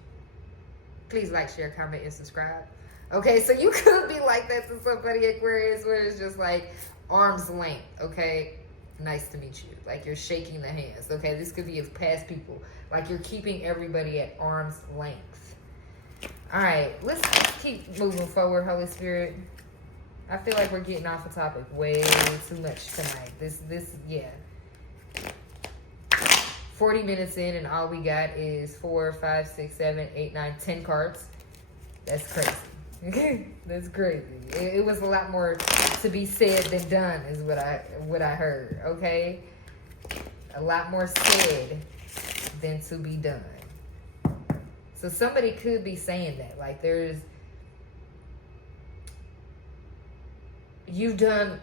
Please like, share, comment, and subscribe. Okay, so you could be like that to somebody, Aquarius, where it's just like arm's length, okay? Nice to meet you. Like you're shaking the hands, okay? This could be of past people. Like you're keeping everybody at arm's length. All right, let's keep moving forward, Holy Spirit. I feel like we're getting off the topic way too much tonight. Yeah. 40 minutes in and all we got is 4, 5, 6, 7, 8, 9, 10 cards. That's crazy. That's crazy. It was a lot more to be said than done is what I heard, okay? A lot more said than to be done. So somebody could be saying that. Like you've done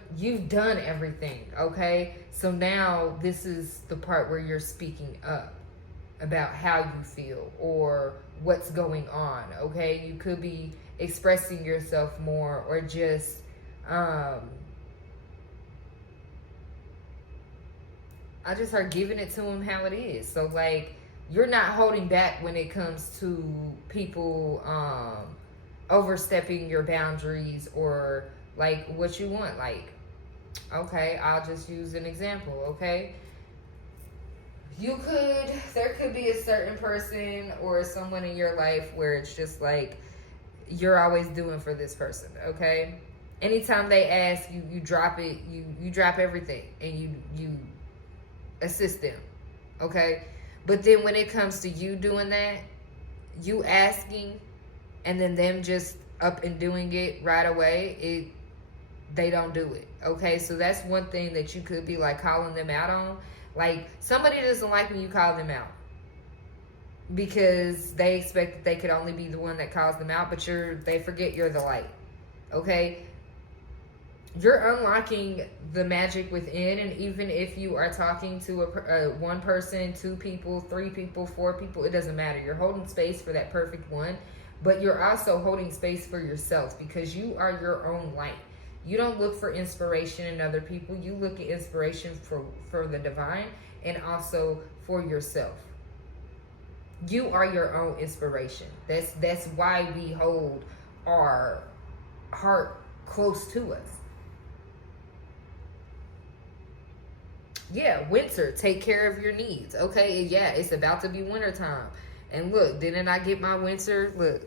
everything, okay? So now this is the part where you're speaking up about how you feel or what's going on, okay? You could be expressing yourself more or just I just heard giving it to him how it is. So like you're not holding back when it comes to people overstepping your boundaries or like what you want. Like, okay, I'll just use an example, okay? There could be a certain person or someone in your life where it's just like you're always doing for this person, okay? Anytime they ask, you drop it, you drop everything and you assist them, okay? But then when it comes to you doing that, you asking and then them just up and doing it right away, they don't do it, okay? So that's one thing that you could be like calling them out on. Like somebody doesn't like when you call them out because they expect that they could only be the one that calls them out, but they forget you're the light, okay? You're unlocking the magic within, and even if you are talking to one person, 2 people, 3 people, 4 people, it doesn't matter. You're holding space for that perfect one, but you're also holding space for yourself because you are your own light. You don't look for inspiration in other people. You look at inspiration for the divine and also for yourself. You are your own inspiration. That's why we hold our heart close to us. Yeah, winter, take care of your needs. Okay, yeah, it's about to be winter time. And look, didn't I get my winter? Look,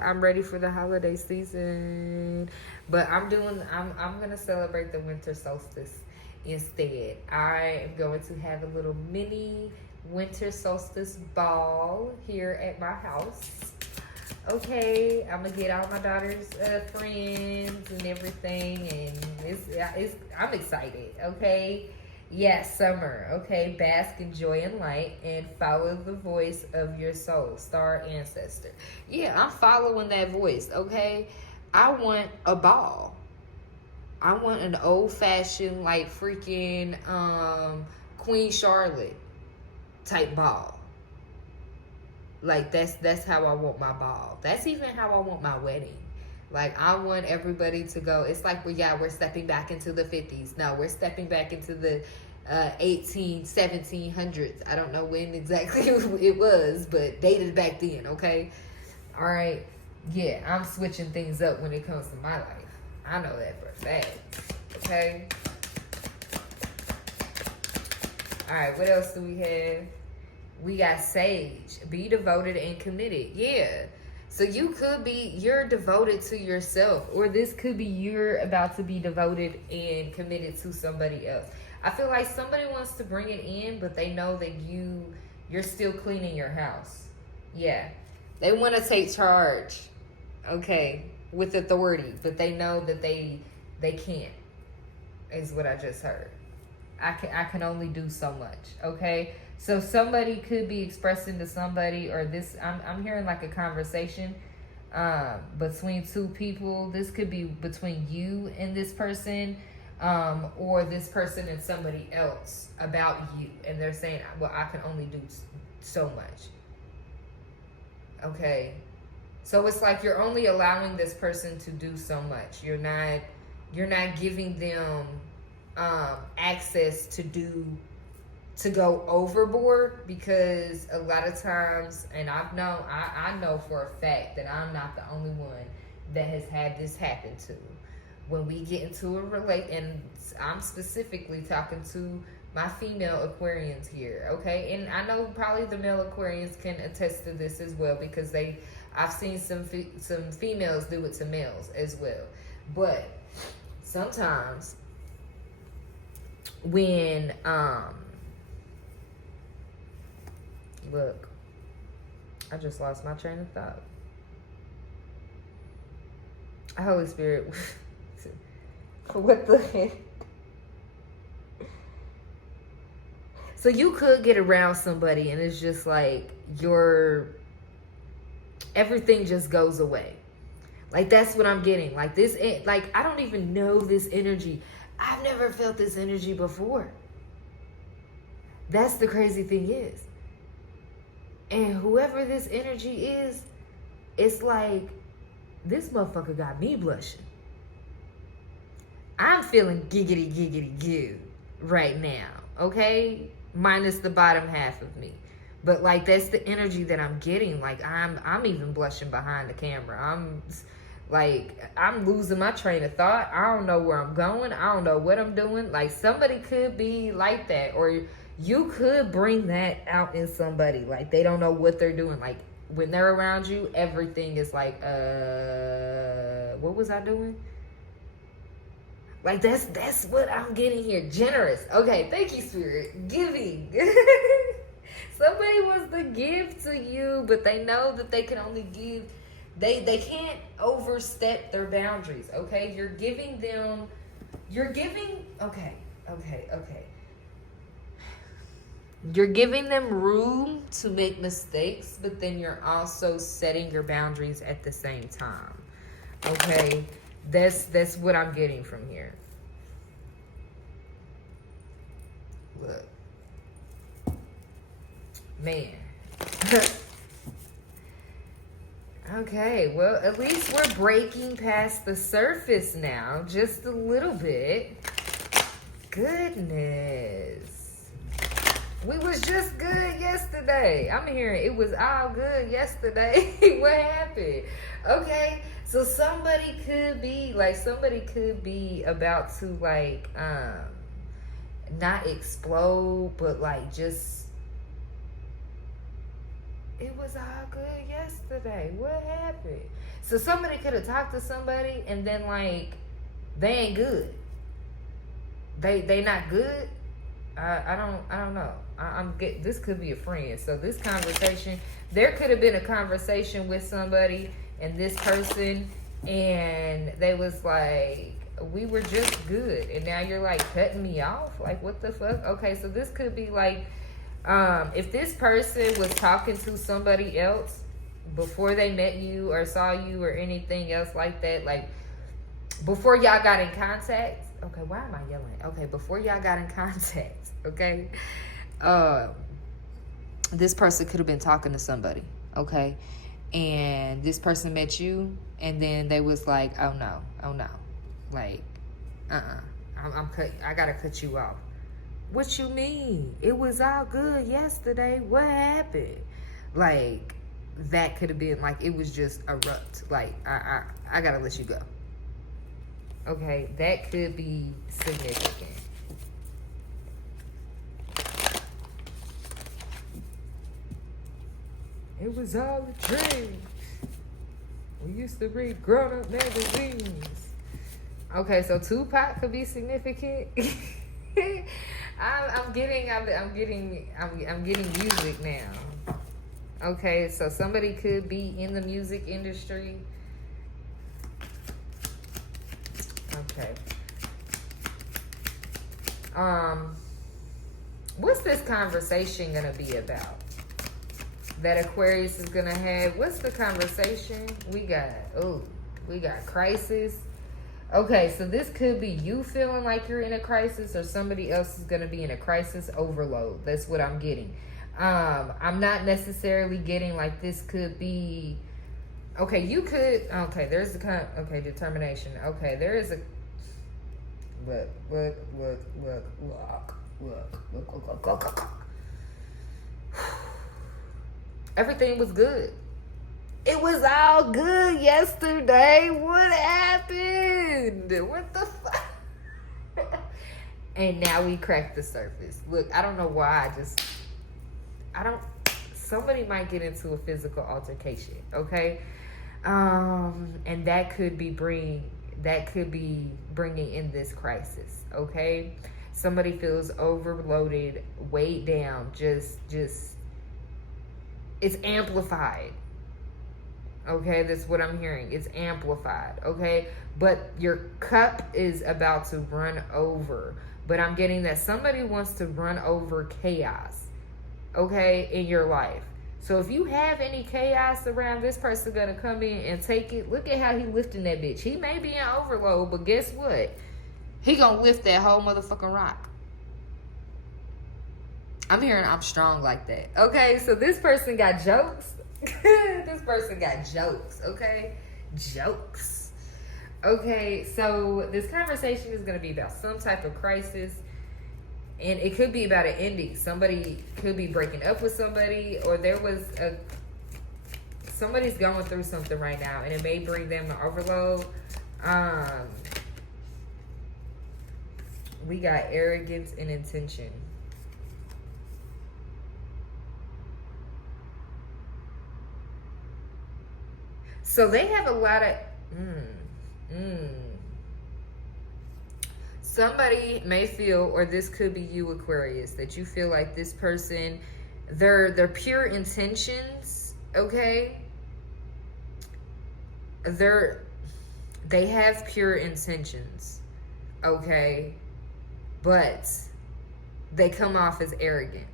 I'm ready for the holiday season. But I'm going to celebrate the winter solstice instead. I am going to have a little mini winter solstice ball here at my house. Okay, I'm going to get all my daughter's friends and everything. And I'm excited, okay? Yes, summer, okay? Bask in joy and light and follow the voice of your soul, star ancestor. Yeah, I'm following that voice, okay? I want a ball. I want an old-fashioned, like, freaking Queen Charlotte type ball. Like, that's how I want my ball. That's even how I want my wedding. Like, I want everybody to go. It's like, we're stepping back into the 50s. No, we're stepping back into the 1700s. I don't know when exactly it was, but dated back then, okay? All right. Yeah, I'm switching things up when it comes to my life. I know that for a fact, okay? All right, what else do we have? We got sage. Be devoted and committed. Yeah. So you're devoted to yourself, or this could be you're about to be devoted and committed to somebody else. I feel like somebody wants to bring it in, but they know that you're still cleaning your house. Yeah. They want to take charge. Okay, with authority, but they know that they can't. Is what I just heard. I can only do so much. Okay, so somebody could be expressing to somebody, or this. I'm hearing like a conversation between two people. This could be between you and this person, or this person and somebody else about you, and they're saying, "Well, I can only do so much." Okay, so it's like you're only allowing this person to do so much. You're not giving them access to go overboard, because a lot of times, and I know for a fact that I'm not the only one that has had this happen to. When we get into a and I'm specifically talking to my female Aquarians here, okay? And I know probably the male Aquarians can attest to this as well, because I've seen some females do it to males as well. But sometimes when look, I just lost my train of thought. Holy Spirit, what the heck? So you could get around somebody and it's just like everything just goes away. Like, that's what I'm getting. Like, I don't even know this energy. I've never felt this energy before. That's the crazy thing is. And whoever this energy is, it's like, this motherfucker got me blushing. I'm feeling giggity, giggity, goo right now, okay? Minus the bottom half of me. But, like, that's the energy that I'm getting. Like, I'm even blushing behind the camera. I'm losing my train of thought. I don't know where I'm going. I don't know what I'm doing. Like, somebody could be like that. Or you could bring that out in somebody. Like, they don't know what they're doing. Like, when they're around you, everything is like, what was I doing? Like, that's what I'm getting here. Generous. Okay, thank you, Spirit. Giving. Somebody wants to give to you, but they know that they can only give. They can't overstep their boundaries, okay? You're giving, okay. You're giving them room to make mistakes, but then you're also setting your boundaries at the same time, okay? That's what I'm getting from here. Look. Man. Okay, well, at least we're breaking past the surface now, just a little bit. Goodness. We was just good yesterday. I'm hearing it was all good yesterday. What happened? Okay, so somebody could be about to, like, not explode, but, like, just, it was all good yesterday. What happened? So somebody could have talked to somebody and then, like, they ain't good. They not good. I don't know. This could be a friend. So this conversation, there could have been a conversation with somebody and this person, and they was like, we were just good, and now you're like cutting me off. Like, what the fuck? Okay, so this could be like, if this person was talking to somebody else before they met you or saw you or anything else like that, like before y'all got in contact. Okay, why am I yelling? Okay, before y'all got in contact, okay, this person could have been talking to somebody, okay, and this person met you, and then they was like, oh no, like, I gotta cut you off. What you mean? It was all good yesterday. What happened? Like, that could have been like, it was just erupt. Like, I gotta let you go. Okay, that could be significant. It was all a dream. We used to read grown-up magazines. Okay, so Tupac could be significant. I'm getting music now. Okay, so somebody could be in the music industry. Okay. What's this conversation gonna be about? That Aquarius is gonna have. What's the conversation? We got crisis. Okay, so this could be you feeling like you're in a crisis, or somebody else is gonna be in a crisis overload. That's what I'm getting. I'm not necessarily getting like this could be. Okay, you could. Okay, there's the determination. Okay, there is a. Look. Everything was good. It was all good yesterday. What happened? What the fuck? And now we cracked the surface. Look, I don't know why. Somebody might get into a physical altercation. Okay, and that could be bringing in this crisis. Okay, somebody feels overloaded, weighed down. Just it's amplified. Okay, that's what I'm hearing. It's amplified. Okay, but your cup is about to run over. But I'm getting that somebody wants to run over chaos. Okay, in your life. So if you have any chaos around, this person gonna come in and take it. Look at how he lifting that bitch. He may be in overload, but guess what? He gonna lift that whole motherfucking rock. I'm hearing I'm strong like that. Okay, so this person got jokes. This person got jokes. Okay, jokes. Okay, so this conversation is gonna be about some type of crisis. And it could be about an ending. Somebody could be breaking up with somebody, or somebody's going through something right now, and it may bring them to overload. We got arrogance and intention. So they have a lot of somebody may feel, or this could be you, Aquarius, that you feel like this person, their pure intentions, okay? They have pure intentions, okay? But they come off as arrogant,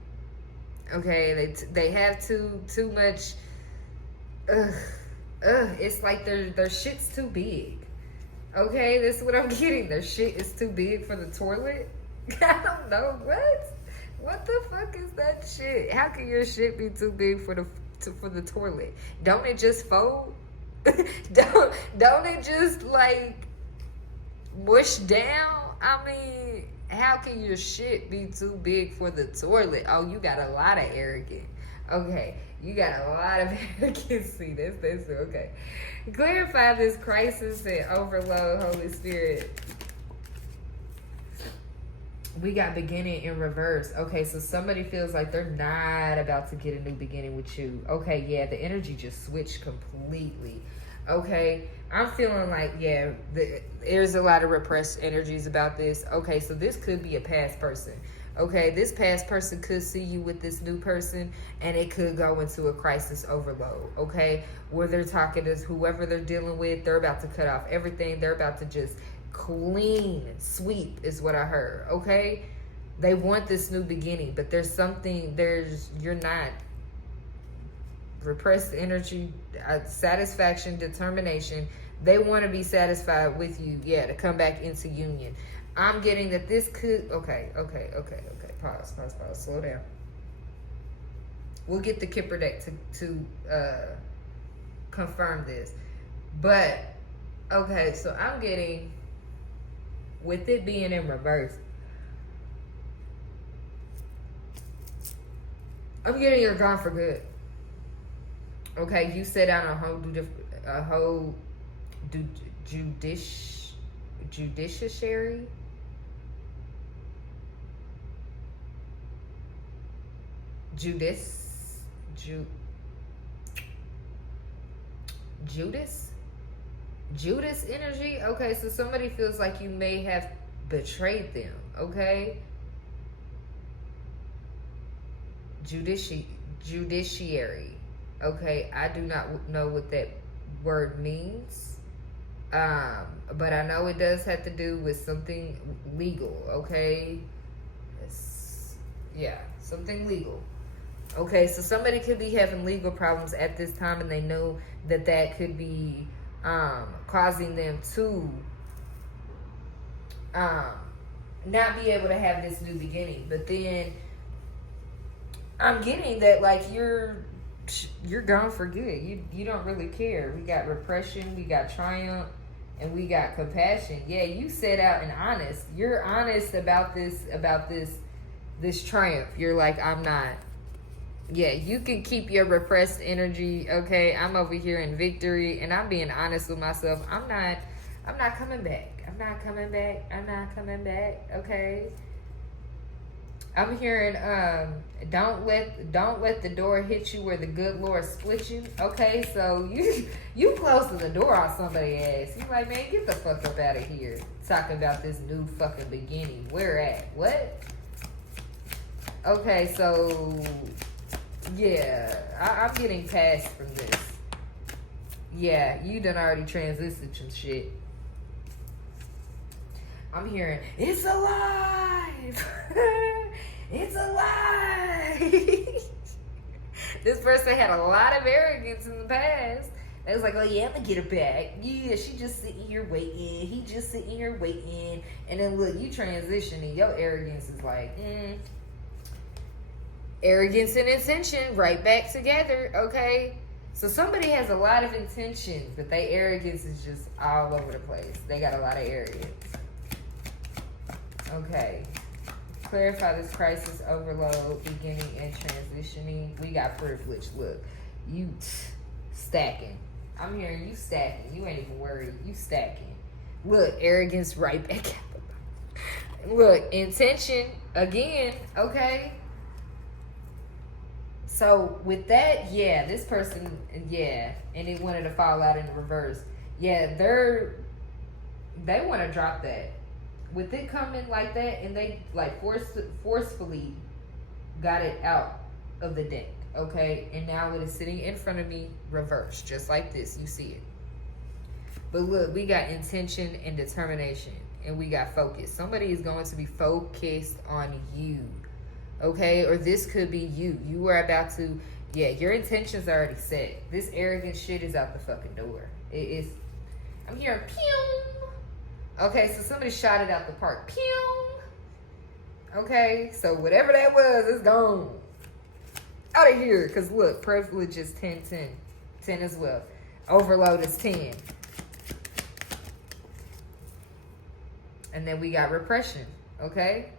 okay? They have too much. It's like their shit's too big. Okay, this is what I'm getting. Their shit is too big for the toilet. I don't know what the fuck is that shit? How can your shit be too big for the toilet? Don't it just fold? don't it just like mush down? I mean, how can your shit be too big for the toilet? Oh, you got a lot of arrogance. Okay, you got a lot of arrogance. See, that's okay. Clarify this crisis and overload, Holy Spirit. We got beginning in reverse. Okay, so somebody feels like they're not about to get a new beginning with you. Okay, yeah, the energy just switched completely. Okay, I'm feeling like, yeah, there's a lot of repressed energies about this. Okay, so this could be a past person. Okay, this past person could see you with this new person, and it could go into a crisis overload. Okay, where they're talking to whoever they're dealing with, they're about to cut off everything. They're about to just clean sweep is what I heard. Okay, they want this new beginning, but you're not repressed energy, satisfaction, determination. They want to be satisfied with you, yeah, to come back into union. I'm getting that this could, okay. Pause. Slow down. We'll get the Kipper deck to confirm this. But, okay, so I'm getting, with it being in reverse, I'm getting you're gone for good. Okay, you set down a whole judiciary. Judas energy. Okay, so somebody feels like you may have betrayed them. Okay, judiciary. Okay, I do not know what that word means. But I know it does have to do with something legal, okay? Yeah, something legal. Okay, so somebody could be having legal problems at this time, and they know that that could be causing them to not be able to have this new beginning. But then I'm getting that like you're gone for good. You don't really care. We got repression, we got triumph, and we got compassion. Yeah, you set out and honest. You're honest about this triumph. You're like, I'm not. Yeah, you can keep your repressed energy. Okay, I'm over here in victory, and I'm being honest with myself. I'm not coming back. I'm not coming back. I'm not coming back. Okay. I'm hearing don't let the door hit you where the good Lord split you. Okay, so you closing the door on somebody's ass. You like, man, get the fuck up out of here. Talking about this new fucking beginning. Where at? What? Okay, so yeah, I'm getting past from this. Yeah, you done already transitioned some shit. I'm hearing, it's alive! It's alive! This person had a lot of arrogance in the past. They was like, oh yeah, I'm gonna get her back. Yeah, she just sitting here waiting. He just sitting here waiting. And then look, you transitioning. Your arrogance is like, arrogance and intention right back together, okay? So somebody has a lot of intentions, but their arrogance is just all over the place. They got a lot of arrogance. Okay. Clarify this crisis overload, beginning and transitioning. We got privilege. Look, you stacking. I'm hearing you stacking. You ain't even worried. You stacking. Look, arrogance right back. Look, intention again, okay? So with that, yeah, this person, yeah, and they wanted to fall out in reverse. Yeah, they want to drop that. With it coming like that, and they like forcefully got it out of the deck, okay? And now it is sitting in front of me, reversed, just like this. You see it. But look, we got intention and determination, and we got focus. Somebody is going to be focused on you, okay? Or this could be you. You are about to, yeah, your intentions are already set. This arrogant shit is out the fucking door. It is. I'm hearing pew. Okay, so somebody shot it out the park. Pew! Okay, so whatever that was, it's gone. Out of here. Because look, privilege is 10, 10. 10 as well. Overload is 10. And then we got repression. Okay?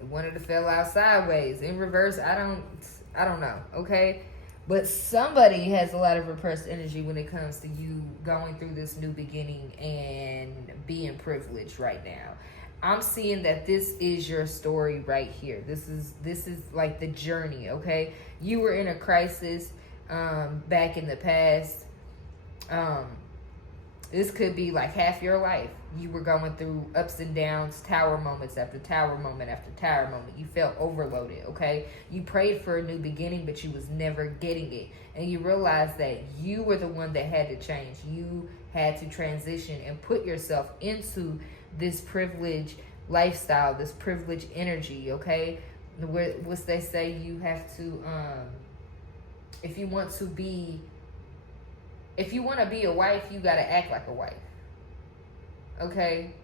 It wanted to fell out sideways. In reverse, I don't know. Okay? But somebody has a lot of repressed energy when it comes to you going through this new beginning and being privileged right now. I'm seeing that this is your story right here. This is like the journey, okay? You were in a crisis back in the past. This could be like half your life. You were going through ups and downs, tower moments after tower moment after tower moment. You felt overloaded, okay? You prayed for a new beginning, but you was never getting it. And you realized that you were the one that had to change. You had to transition and put yourself into this privileged lifestyle, this privileged energy, okay? What they say, you have to, if you want to be a wife, you got to act like a wife. Okay,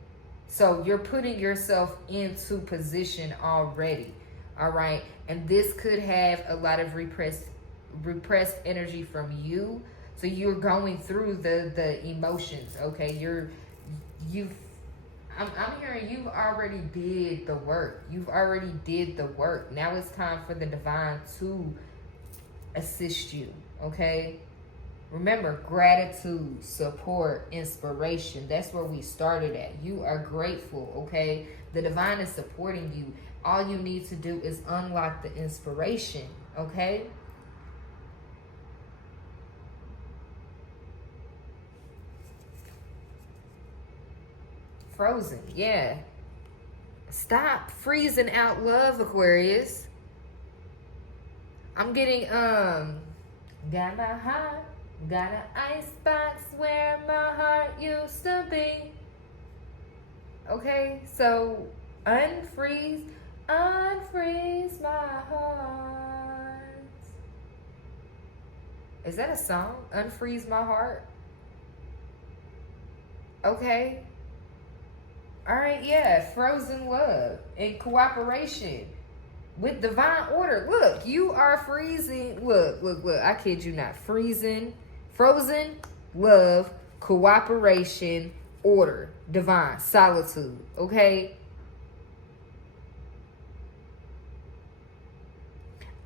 so you're putting yourself into position already, all right? And this could have a lot of repressed energy from you. So you're going through the emotions, okay? I'm hearing you've already did the work. You've already did the work. Now it's time for the divine to assist you, okay? Remember, gratitude, support, inspiration. That's where we started at. You are grateful, okay? The divine is supporting you. All you need to do is unlock the inspiration, okay? Frozen, yeah. Stop freezing out love, Aquarius. I'm getting, got my heart Got an icebox where my heart used to be. Okay, so unfreeze my heart. Is that a song? Unfreeze my heart? Okay. All right, yeah. Frozen love and cooperation with divine order. Look, you are freezing. Look. I kid you not. Frozen love, cooperation, order, divine, solitude. Okay.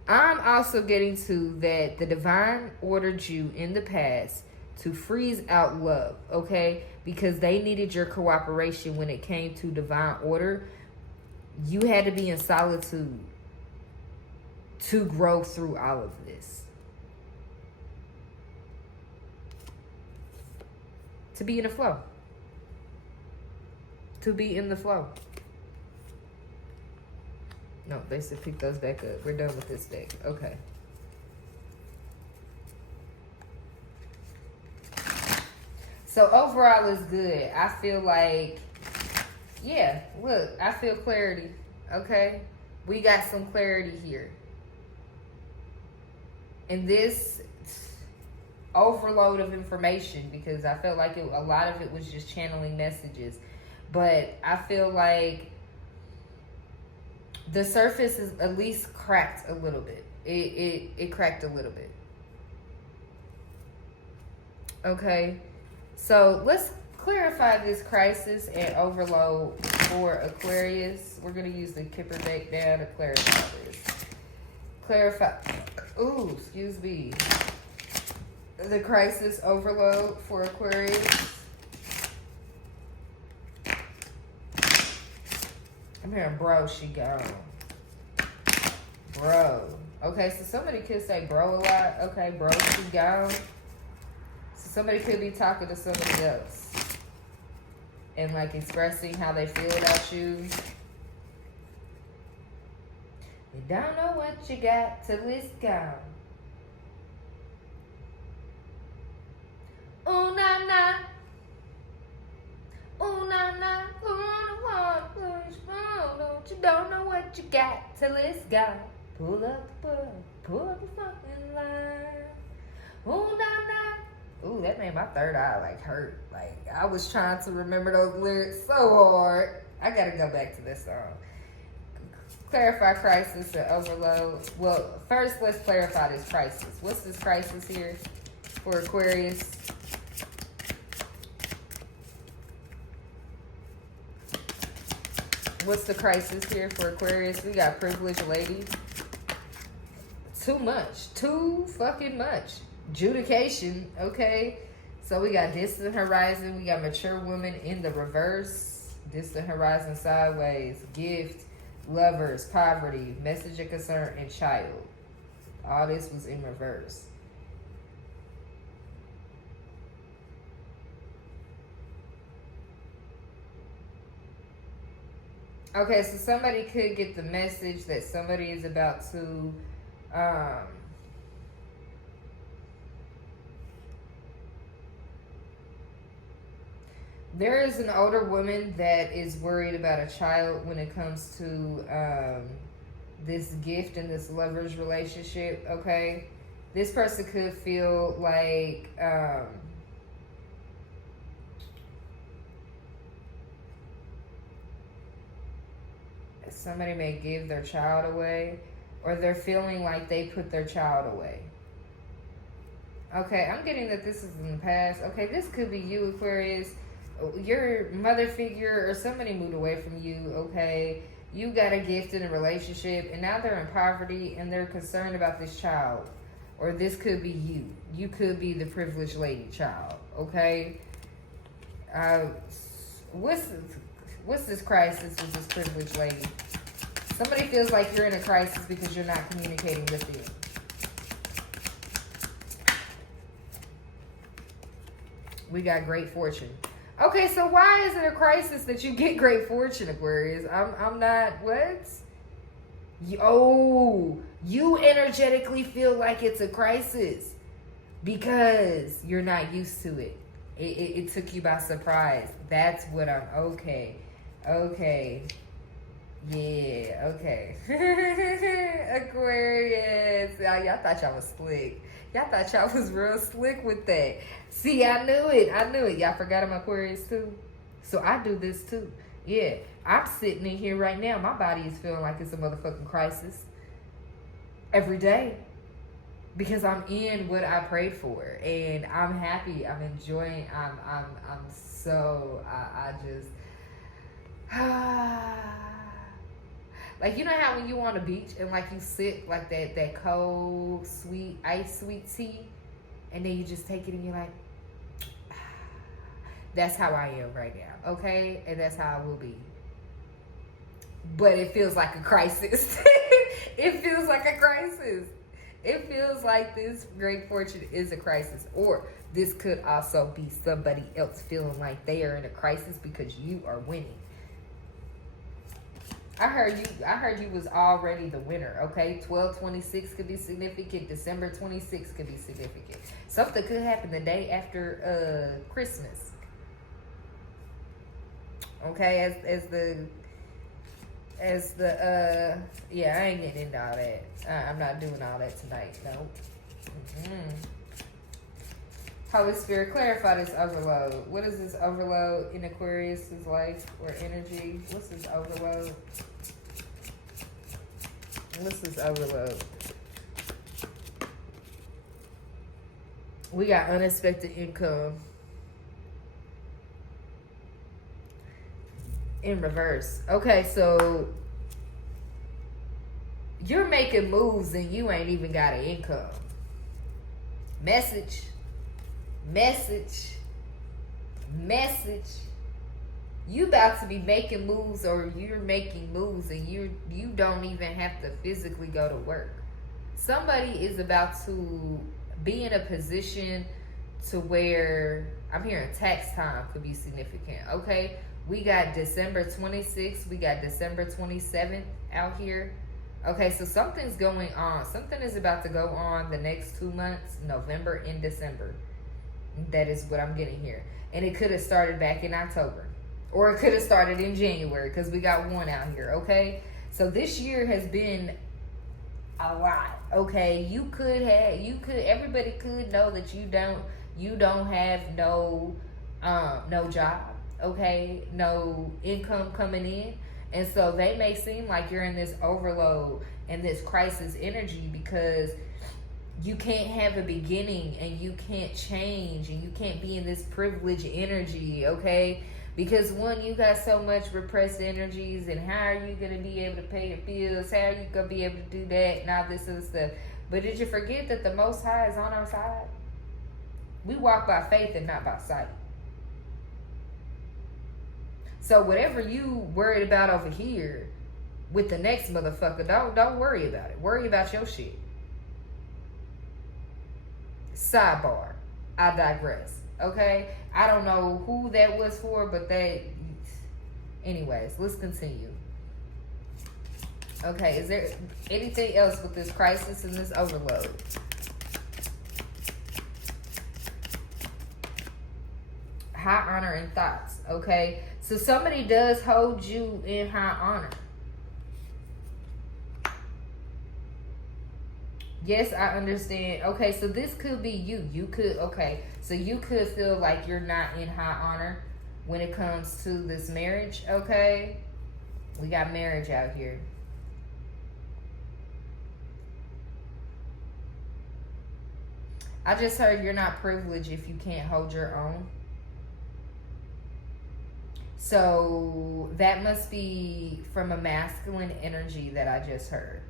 I'm also getting to that the divine ordered you in the past to freeze out love, okay? Because they needed your cooperation when it came to divine order. You had to be in solitude to grow through all of this. To be in the flow. To be in the flow. No, they said pick those back up. We're done with this deck. Okay. So overall it's good. I feel like, yeah, look, I feel clarity. Okay. We got some clarity here. And this overload of information, because I felt like a lot of it was just channeling messages. But I feel like the surface is at least cracked a little bit. It cracked a little bit. Okay. So let's clarify this crisis and overload for Aquarius. We're going to use the Kipper deck now to clarify this. Clarify. Ooh, excuse me. The crisis overload for Aquarius. I'm hearing bro, she gone. Bro. Okay, so somebody could say bro a lot. Okay, bro, she gone. So somebody could be talking to somebody else and like expressing how they feel about you. You don't know what you got till it's gone. Ooh, na, na. Ooh, na, na. You don't know what you got till it's gone. Pull up the fucking line. Ooh, na, na. Ooh, that made my third eye like hurt. Like I was trying to remember those lyrics so hard. I gotta go back to this song. Clarify crisis and overload. Well, first let's clarify this crisis. What's this crisis here for Aquarius? What's the crisis here for Aquarius? We got privileged lady. Too much. Too fucking much. Judication. Okay. So we got distant horizon. We got mature woman in the reverse. Distant horizon sideways. Gift. Lovers. Poverty. Message of concern. And child. All this was in reverse. Okay, so somebody could get the message that somebody is about to there is an older woman that is worried about a child when it comes to this gift and this lover's relationship, okay? This person could feel like somebody may give their child away, or they're feeling like they put their child away. Okay, I'm getting that this is in the past. Okay, this could be you, Aquarius. Your mother figure or somebody moved away from you, okay? You got a gift in a relationship, and now they're in poverty, and they're concerned about this child. Or this could be you. You could be the privileged lady child, okay? What's this crisis with this privileged lady? Somebody feels like you're in a crisis because you're not communicating with them. We got great fortune. Okay, so why is it a crisis that you get great fortune, Aquarius? I'm not, what? You energetically feel like it's a crisis. because you're not used to it. It took you by surprise. That's what I'm, okay. Okay. Yeah, okay. Aquarius. Y'all thought y'all was slick. Y'all thought y'all was real slick with that. See, I knew it. Y'all forgot I'm Aquarius too. So I do this too. Yeah. I'm sitting in here right now. My body is feeling like it's a motherfucking crisis. Every day. Because I'm in what I prayed for. And I'm happy. I'm enjoying. I'm so I just like, you know how when you on the beach and like you sip like that cold, sweet, ice sweet tea, and then you just take it and you're like, that's how I am right now, okay? And that's how I will be. But it feels like a crisis. It feels like a crisis. It feels like this great fortune is a crisis. Or this could also be somebody else feeling like they are in a crisis because you are winning. I heard you was already the winner, okay? 12/26 could be significant. December 26 could be significant. Something could happen the day after Christmas. Okay, as the yeah, I ain't getting into all that. I'm not doing all that tonight. No. Holy Spirit, clarify this overload. What is this overload in Aquarius' life or energy? What's this overload? What's this overload? We got unexpected income. In reverse. Okay, so you're making moves and you ain't even got an income. Message. You about to be making moves, or you're making moves and you don't even have to physically go to work. Somebody is about to be in a position to where, I'm hearing tax time could be significant. Okay, we got December 26th, we got December 27th out here. Okay, so something's going on. Something is about to go on the next 2 months, November and December. That is what I'm getting here. And it could have started back in October. Or it could have started in January, because we got one out here, okay? So this year has been a lot, okay? Everybody could know that you don't have no job, okay? No income coming in. And so they may seem like you're in this overload and this crisis energy because you can't have a beginning and you can't change and you can't be in this privileged energy, okay? Because one, you got so much repressed energies, and how are you going to be able to pay your bills? How are you going to be able to do that and all this other stuff? But did you forget that the Most High is on our side? We walk by faith and not by sight. So whatever you worried about over here with the next motherfucker, don't worry about it. Worry about your shit. Sidebar. I digress. Okay? I don't know who that was for, but anyways, let's continue. Okay, is there anything else with this crisis and this overload? High honor and thoughts. Okay? So somebody does hold you in high honor. Yes, I understand. Okay, so this could be you. So you could feel like you're not in high honor when it comes to this marriage, okay? We got marriage out here. I just heard you're not privileged if you can't hold your own. So that must be from a masculine energy that I just heard.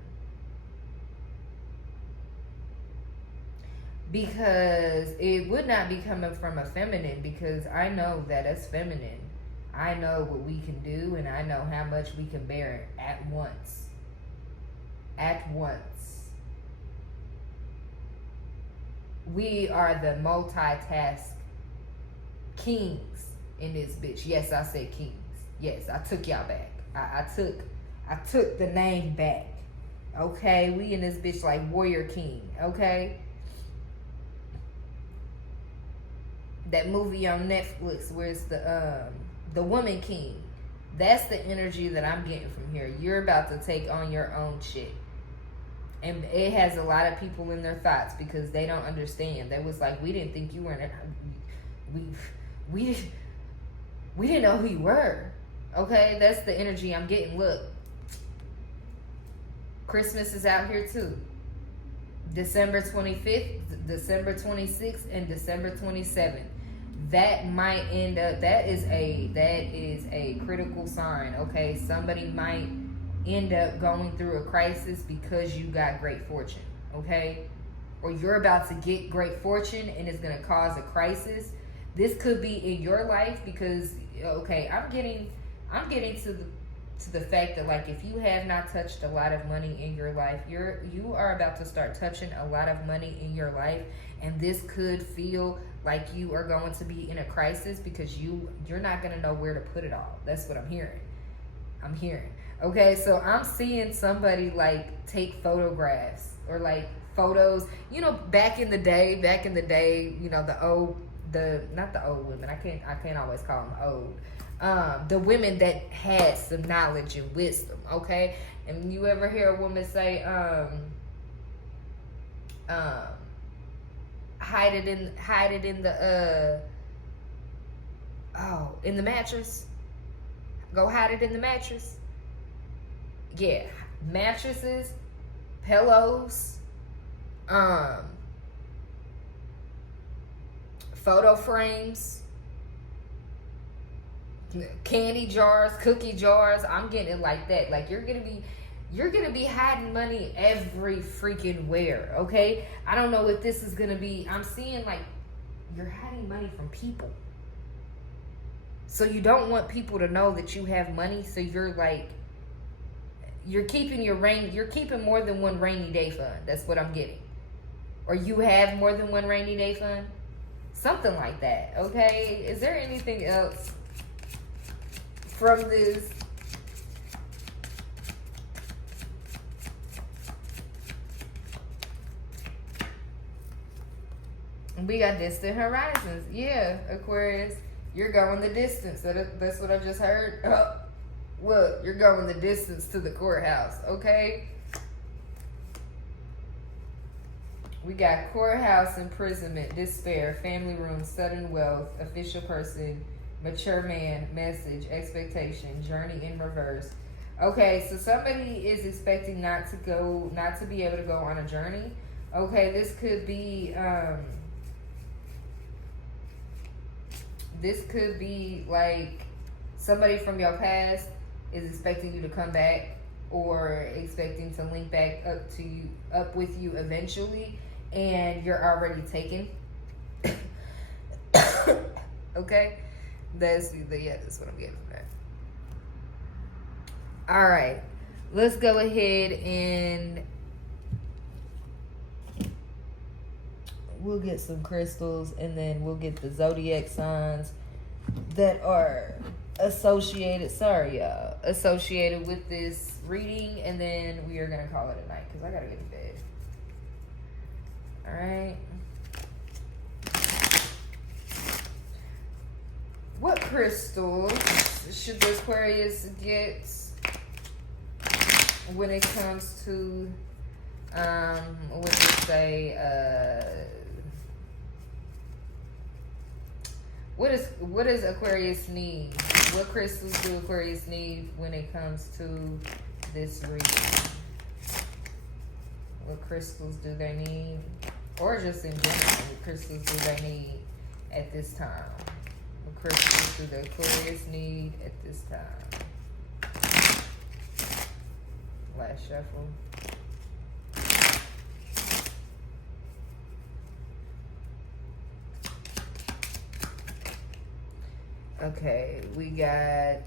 Because it would not be coming from a feminine, because I know that as feminine, I know what we can do and I know how much we can bear at once. At once. We are the multitask kings in this bitch. Yes, I said kings. Yes, I took y'all back. I took the name back. Okay, we in this bitch like warrior king. Okay. that movie on Netflix where it's the Woman King. That's the energy that I'm getting from here. You're about to take on your own shit. And it has a lot of people in their thoughts because they don't understand. They was like, we didn't think you were we didn't know who you were. Okay, that's the energy I'm getting. Look, Christmas is out here too. December 25th, December 26th, and December 27th. That might end up, that is a critical sign, okay? Somebody might end up going through a crisis because you got great fortune, okay? Or you're about to get great fortune and it's going to cause a crisis. This could be in your life because, okay, I'm getting to the fact that, like, if you have not touched a lot of money in your life, you are about to start touching a lot of money in your life, and this could feel like you are going to be in a crisis because you're not going to know where to put it all. That's what I'm hearing. Okay, so I'm seeing somebody like take photographs or like photos, you know, back in the day, you know, not the old women. I can't always call them old. The women that had some knowledge and wisdom, okay? And you ever hear a woman say, hide it in the in the mattress. Go hide it in the mattress. Yeah, mattresses, pillows, photo frames, candy jars, cookie jars. I'm getting it like that. Like you're gonna be hiding money every freaking where, okay? I don't know if this is gonna be, I'm seeing like you're hiding money from people. So you don't want people to know that you have money, so you're like, you're keeping more than one rainy day fund. That's what I'm getting. Or you have more than one rainy day fund. Something like that, okay? Is there anything else from this? We got distant horizons. Yeah, Aquarius. You're going the distance. That's what I just heard. Oh, look, you're going the distance to the courthouse, okay? We got courthouse, imprisonment, despair, family room, sudden wealth, official person, mature man, message, expectation, journey in reverse. Okay, so somebody is expecting not to be able to go on a journey. Okay, this could be like somebody from your past is expecting you to come back or expecting to link back up with you eventually, and you're already taken. Okay, that's what I'm getting from that. All right, let's go ahead and we'll get some crystals, and then we'll get the zodiac signs that are associated with this reading, and then we are going to call it a night because I got to get to bed. All right. What crystals should the Aquarius get when it comes to, what do you say, what does Aquarius need? What crystals do Aquarius need when it comes to this reading? What crystals do they need? Or just in general, what crystals do they need at this time? What crystals do the Aquarius need at this time? Last shuffle. Okay, we got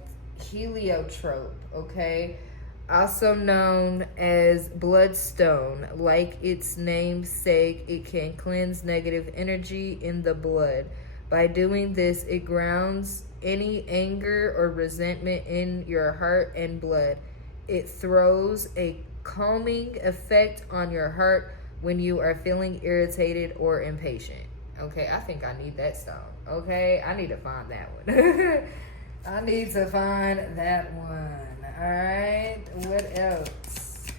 heliotrope, okay? Also known as bloodstone. Like its namesake, it can cleanse negative energy in the blood. By doing this, it grounds any anger or resentment in your heart and blood. It throws a calming effect on your heart when you are feeling irritated or impatient. Okay, I think I need that stone. Okay, I need to find that one. I need to find that one. All right, what else?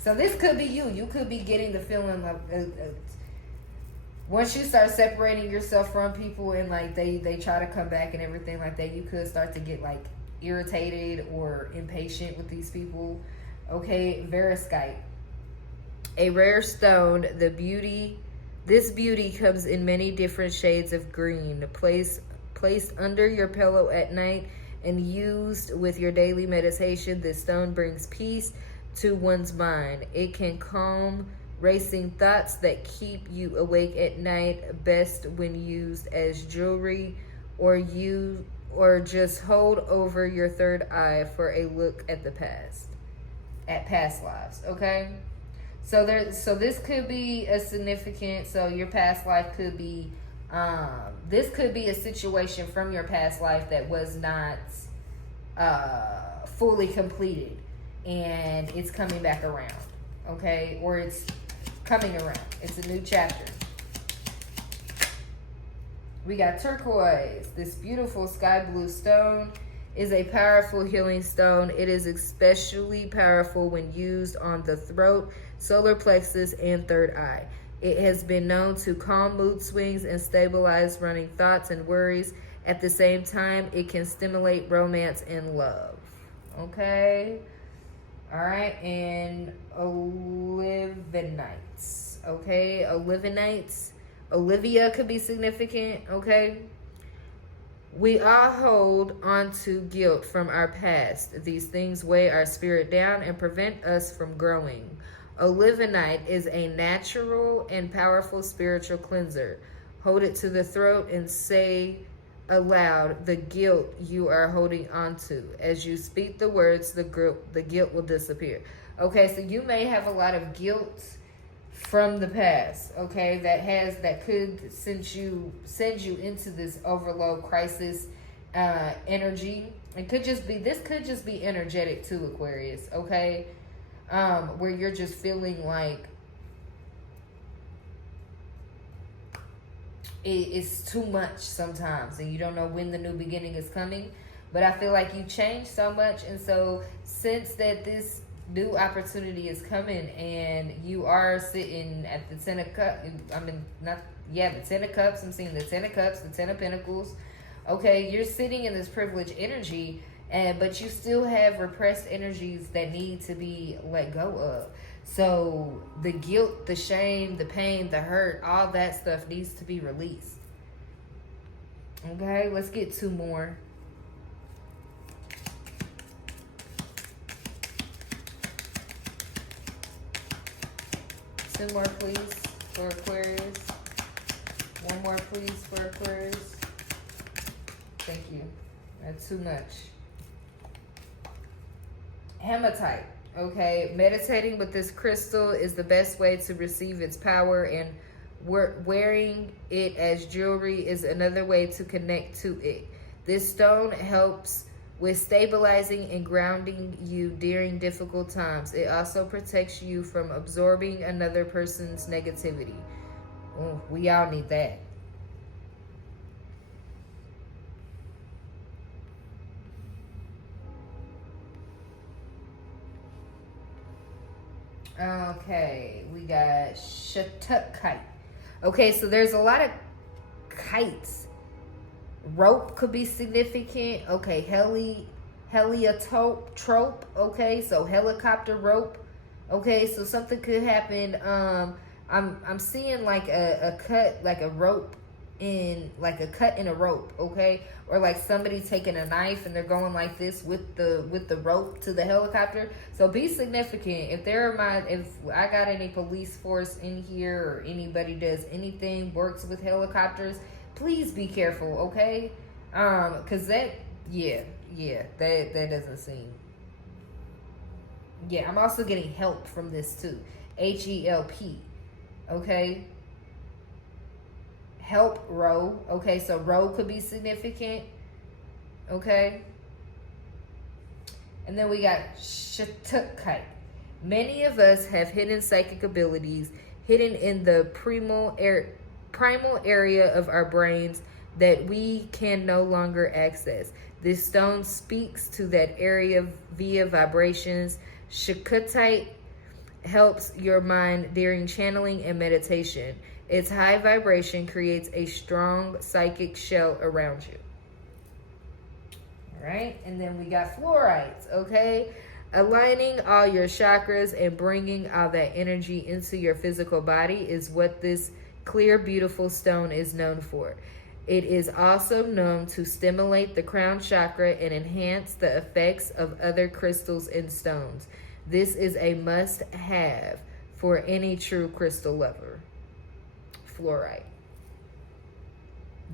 So this could be you. You could be getting the feeling of once you start separating yourself from people and like they try to come back and everything like that, you could start to get like irritated or impatient with these people. Okay, Veriskyte, a rare stone. This beauty comes in many different shades of green. Placed under your pillow at night and used with your daily meditation, this stone brings peace to one's mind. It can calm racing thoughts that keep you awake at night, best when used as jewelry or just hold over your third eye for a look at the past lives. Okay, so this could be a significant. So your past life could be this could be a situation from your past life that was not fully completed, and it's coming back around. Okay, or it's coming around. It's a new chapter. We got turquoise. This beautiful sky blue stone is a powerful healing stone. It is especially powerful when used on the throat, solar plexus, and third eye. It has been known to calm mood swings and stabilize running thoughts and worries. At the same time, it can stimulate romance and love. Okay? All right, and olivinites. Okay, olivinites. Olivia could be significant. Okay, we all hold on to guilt from our past. These things weigh our spirit down and prevent us from growing. Olivinite is a natural and powerful spiritual cleanser. Hold it to the throat and say aloud the guilt you are holding on to. As you speak the words, the guilt will disappear. Okay, so you may have a lot of guilt from the past, okay, that could send you into this overload crisis energy. This could just be energetic too, Aquarius, okay? Where you're just feeling like it's too much sometimes and you don't know when the new beginning is coming. But I feel like you changed so much, and so since that this new opportunity is coming and you are sitting at the 10 of cups, the 10 of cups, I'm seeing the 10 of cups, the 10 of pentacles. Okay, you're sitting in this privileged energy, but you still have repressed energies that need to be let go of. So the guilt, the shame, the pain, the hurt, all that stuff needs to be released. Okay, let's get two more. Two more, please, for Aquarius. One more, please, for Aquarius. Thank you. That's too much. Hematite. Okay, meditating with this crystal is the best way to receive its power, and wearing it as jewelry is another way to connect to it. This stone helps with stabilizing and grounding you during difficult times. It also protects you from absorbing another person's negativity. Oh, we all need that. Okay, we got Shatukite. Okay, so there's a lot of kites. Rope could be significant. Okay, heliotrope. Okay, so helicopter rope. Okay, so something could happen. I'm seeing like a cut, like a rope in, like a cut in a rope. Okay, or like somebody taking a knife and they're going like this with the rope to the helicopter. So be significant. If I got any police force in here or anybody does anything works with helicopters, please be careful, okay? Cause that doesn't seem. Yeah, I'm also getting help from this too. HELP. Okay. Help row. Okay, so row could be significant. Okay. And then we got Shatukite. Many of us have hidden psychic abilities hidden in the primal area of our brains that we can no longer access. This stone speaks to that area via vibrations. Shakutite helps your mind during channeling and meditation. Its high vibration creates a strong psychic shell around you. All right, and then we got fluorides, okay? Aligning all your chakras and bringing all that energy into your physical body is what this clear, beautiful stone is known for. It is also known to stimulate the crown chakra and enhance the effects of other crystals and stones. This is a must-have for any true crystal lover. Fluorite.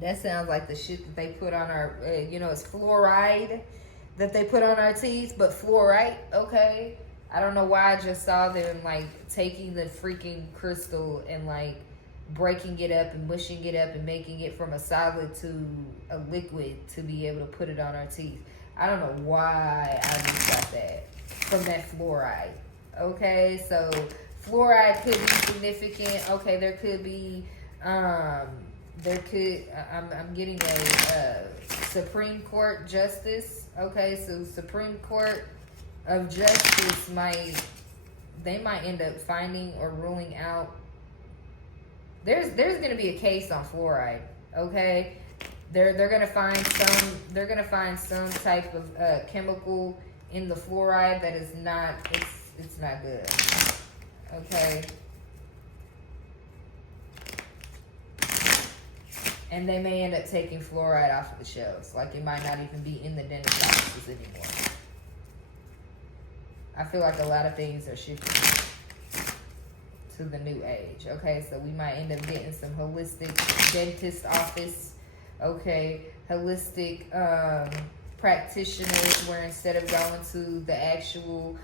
That sounds like the shit that they put on our, it's fluoride that they put on our teeth, but fluorite, okay. I don't know why I just saw them, like, taking the freaking crystal and, like, breaking it up and mushing it up and making it from a solid to a liquid to be able to put it on our teeth. I don't know why I just got that from that fluoride. Okay, so fluoride could be significant. Okay, there could be, I'm getting a Supreme Court justice. Okay, so Supreme Court of Justice might end up finding or ruling out. There's going to be a case on fluoride. Okay, they're going to find some type of chemical in the fluoride that is not, it's not good. Okay. And they may end up taking fluoride off of the shelves. Like, it might not even be in the dentist offices anymore. I feel like a lot of things are shifting to the new age. Okay, so we might end up getting some holistic dentist office. Okay, holistic practitioners, where instead of going to the actual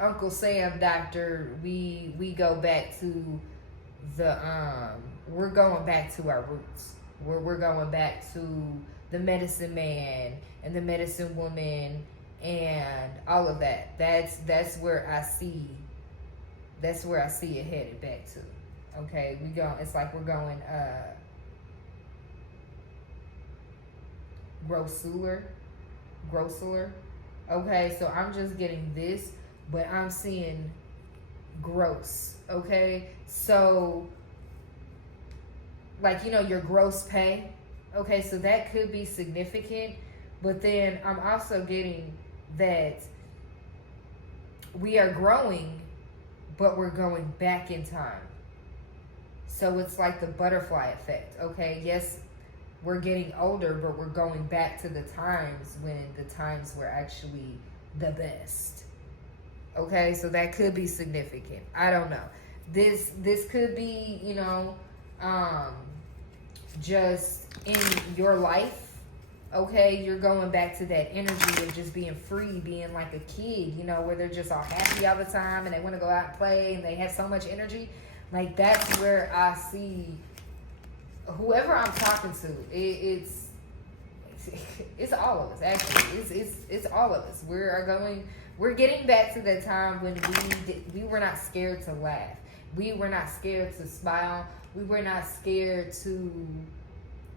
Uncle Sam doctor, we go back to the we're going back to our roots. We're going back to the medicine man and the medicine woman and all of that. That's where I see it headed back to. Okay, it's like we're going grossular. Okay, so I'm just getting this, but I'm seeing gross. Okay, so like, your gross pay. Okay, so that could be significant, but then I'm also getting that we are growing, but we're going back in time. So it's like the butterfly effect. Okay, yes, we're getting older, but we're going back to the times when the times were actually the best. Okay, so that could be significant. I don't know. This could be, just in your life. Okay, you're going back to that energy of just being free, being like a kid, where they're just all happy all the time and they want to go out and play and they have so much energy. Like, that's where I see whoever I'm talking to. It's all of us, actually. It's all of us. We're getting back to that time when we were not scared to laugh. We were not scared to smile. We were not scared to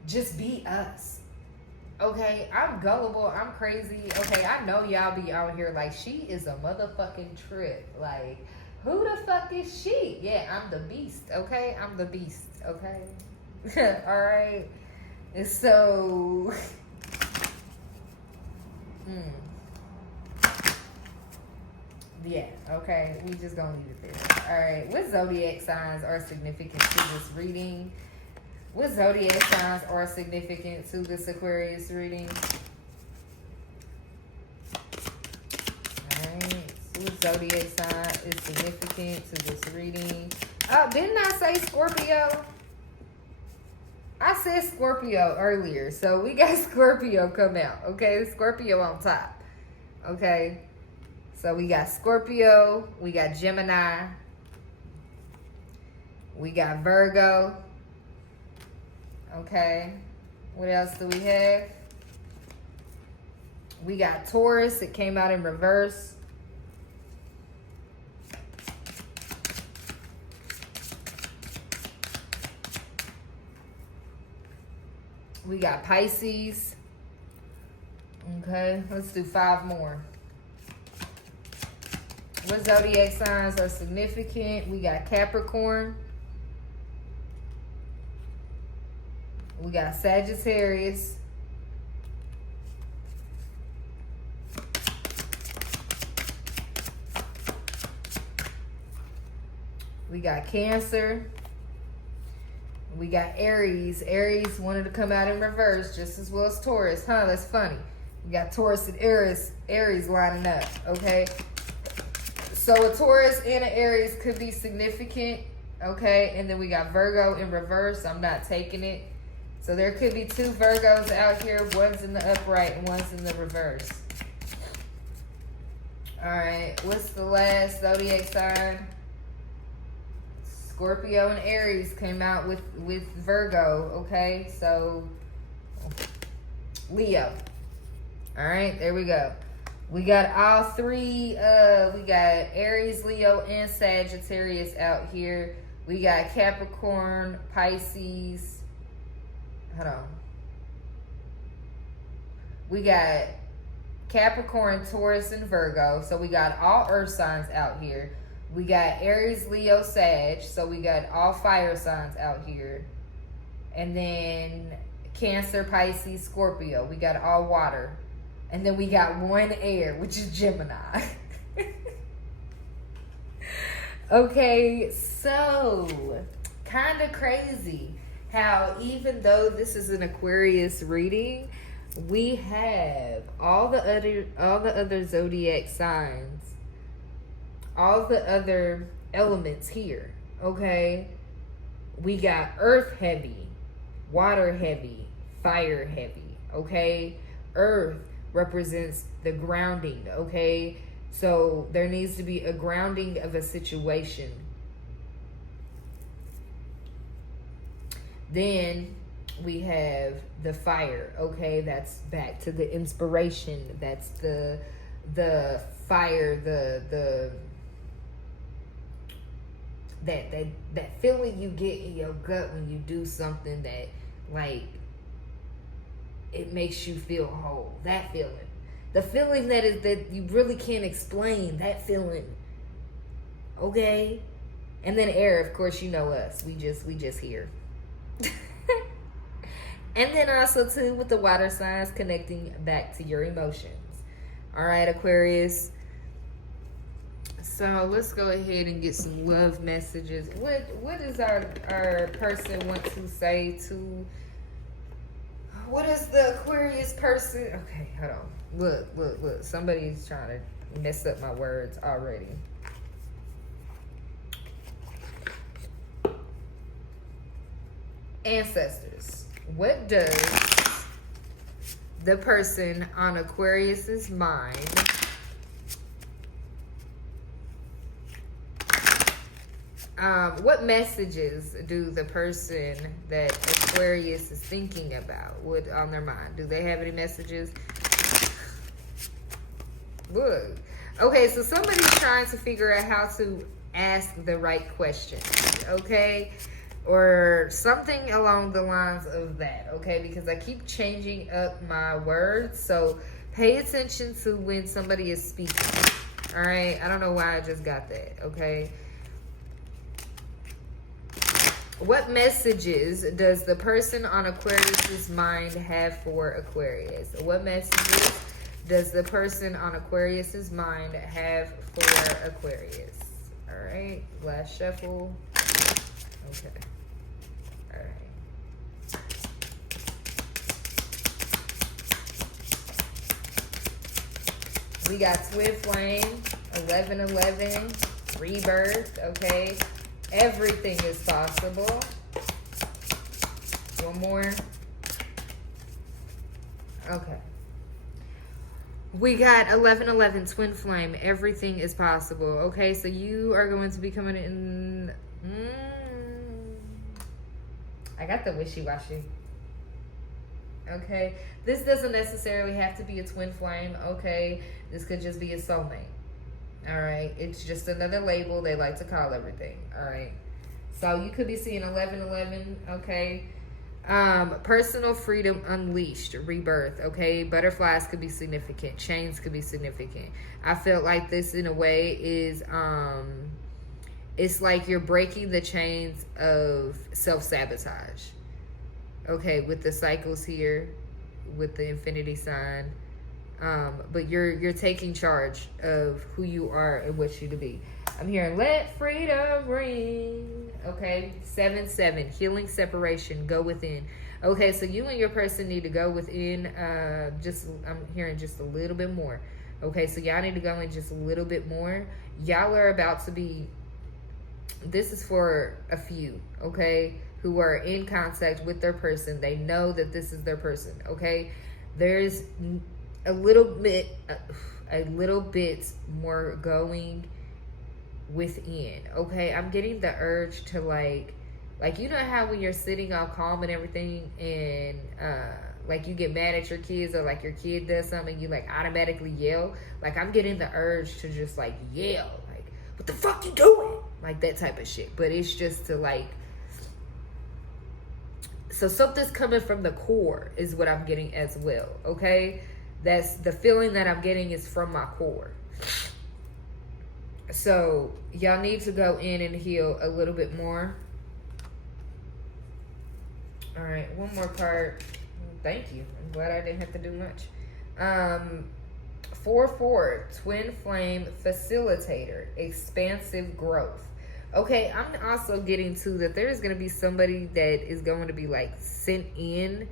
just be us. Okay, I'm gullible. I'm crazy. Okay, I know y'all be out here like, she is a motherfucking trip. Like, who the fuck is she? Yeah, I'm the beast. Okay, I'm the beast. Okay. All right. And so, yeah, okay, we just gonna leave it there. All right, what zodiac signs are significant to this reading? What zodiac signs are significant to this Aquarius reading? All right, so what zodiac sign is significant to this reading? Didn't I say Scorpio? I said Scorpio earlier, so we got Scorpio come out, okay? Scorpio on top, okay? So we got Scorpio, we got Gemini, we got Virgo, okay? What else do we have? We got Taurus, it came out in reverse. We got Pisces. Okay, let's do 5 more. What zodiac signs are significant? We got Capricorn. We got Sagittarius. We got Cancer. We got Aries. Aries wanted to come out in reverse just as well as Taurus. Huh, that's funny. We got Taurus and Aries lining up, okay? So a Taurus and an Aries could be significant, okay? And then we got Virgo in reverse. I'm not taking it. So there could be 2 Virgos out here. One's in the upright and one's in the reverse. All right, what's the last zodiac sign? Scorpio and Aries came out with Virgo, okay? So Leo. All right, there we go. We got all 3, we got Aries, Leo, and Sagittarius out here. We got Capricorn, Pisces. Hold on. We got Capricorn, Taurus, and Virgo. So we got all earth signs out here. We got Aries, Leo, Sag. So we got all fire signs out here. And then Cancer, Pisces, Scorpio. We got all water. And then we got 1 air, which is Gemini. Okay, so kind of crazy how even though this is an Aquarius reading, we have all the other zodiac signs, all the other elements here, okay? We got earth heavy, water heavy, fire heavy, okay? Earth represents the grounding, okay? So there needs to be a grounding of a situation. Then we have the fire, okay? That's back to the inspiration. That's the fire, that feeling you get in your gut when you do something that, like, it makes you feel whole. That feeling. The feeling that you really can't explain. That feeling. Okay? And then air, of course, you know us. We just here. And then also too with the water signs connecting back to your emotions. All right, Aquarius. So let's go ahead and get some love messages. What does our person want to say to? What is the Aquarius person? Okay, hold on. Look. Somebody's trying to mess up my words already. Ancestors. What does the person on Aquarius's mind what messages do the person that Aquarius is thinking about would on their mind? Do they have any messages? Look. Okay, so somebody's trying to figure out how to ask the right questions, okay? Or something along the lines of that, okay? Because I keep changing up my words, so pay attention to when somebody is speaking, all right? I don't know why I just got that, okay? What messages does the person on Aquarius's mind have for Aquarius? What messages does the person on Aquarius's mind have for Aquarius? All right, last shuffle. Okay. All right. We got Twin Flame, 1111, Rebirth, okay? Everything is possible. One more. Okay. We got 1111, Twin Flame. Everything is possible. Okay, so you are going to be coming in. I got the wishy-washy. Okay. This doesn't necessarily have to be a twin flame. Okay. This could just be a soulmate. All right. It's just another label they like to call everything. All right. So you could be seeing 1111. Okay. Personal freedom unleashed, rebirth. Okay, butterflies could be significant, chains could be significant. I felt like this in a way is it's like you're breaking the chains of self-sabotage. Okay, with the cycles here, with the infinity sign. But you're taking charge of who you are and what you to be. I'm hearing let freedom ring. Okay, 7-7, healing separation, go within. Okay, so you and your person need to go within. I'm hearing just a little bit more. Okay, so y'all need to go in just a little bit more. Y'all are about to be. This is for a few. Okay, who are in contact with their person. They know that this is their person. Okay, there's a little bit more going within. Okay, I'm getting the urge to like you know how when you're sitting all calm and everything, and like you get mad at your kids, or like your kid does something, you like automatically yell. Like I'm getting the urge to just like yell, like what the fuck you doing, like that type of shit. But it's just to like, so something's coming from the core is what I'm getting as well. Okay, that's the feeling that I'm getting is from my core. So y'all need to go in and heal a little bit more. All right, one more card. Thank you. I'm glad I didn't have to do much. 4-4, twin flame facilitator, expansive growth. Okay, I'm also getting to that there's going to be somebody that is going to be like sent in.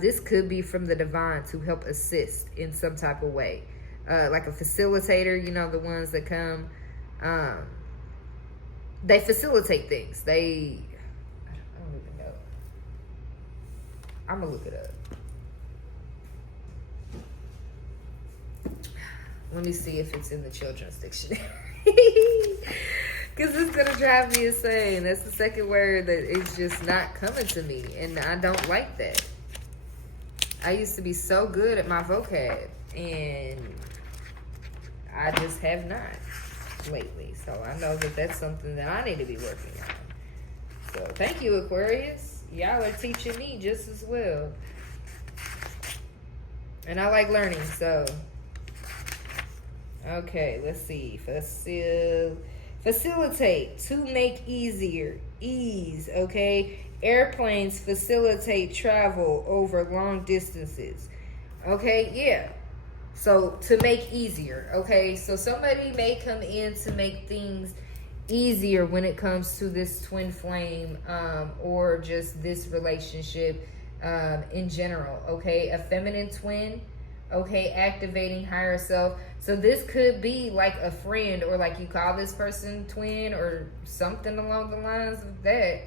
This could be from the divine to help assist in some type of way. Like a facilitator, you know, the ones that come, they facilitate things. I don't even know. I'm gonna look it up. Let me see if it's in the children's dictionary. Because it's gonna drive me insane. That's the second word that is just not coming to me, and I don't like that. I used to be so good at my vocab, and I just have not lately. So I know that that's something that I need to be working on. So thank you, Aquarius. Y'all are teaching me just as well. And I like learning, so. Okay, let's see. Facilitate, to make easier. Ease, okay? Airplanes facilitate travel over long distances. Okay, yeah. So to make easier, okay? So somebody may come in to make things easier when it comes to this twin flame, or just this relationship in general, okay? A feminine twin, okay? Activating higher self. So this could be like a friend, or like you call this person twin, or something along the lines of that.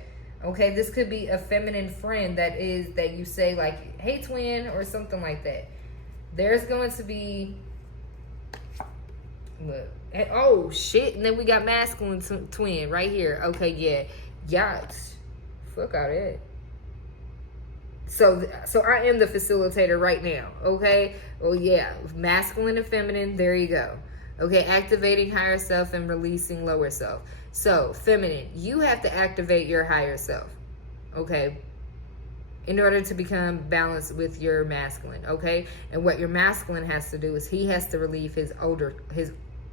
Okay, this could be a feminine friend that you say like, hey twin, or something like that. There's going to be, look, oh shit, and then we got masculine twin right here. Okay, yeah, yikes, fuck out of that. So I am the facilitator right now, okay? Oh yeah, masculine and feminine, there you go. Okay, activating higher self and releasing lower self. So, feminine, you have to activate your higher self, okay? In order to become balanced with your masculine, okay? And what your masculine has to do is he has to relieve his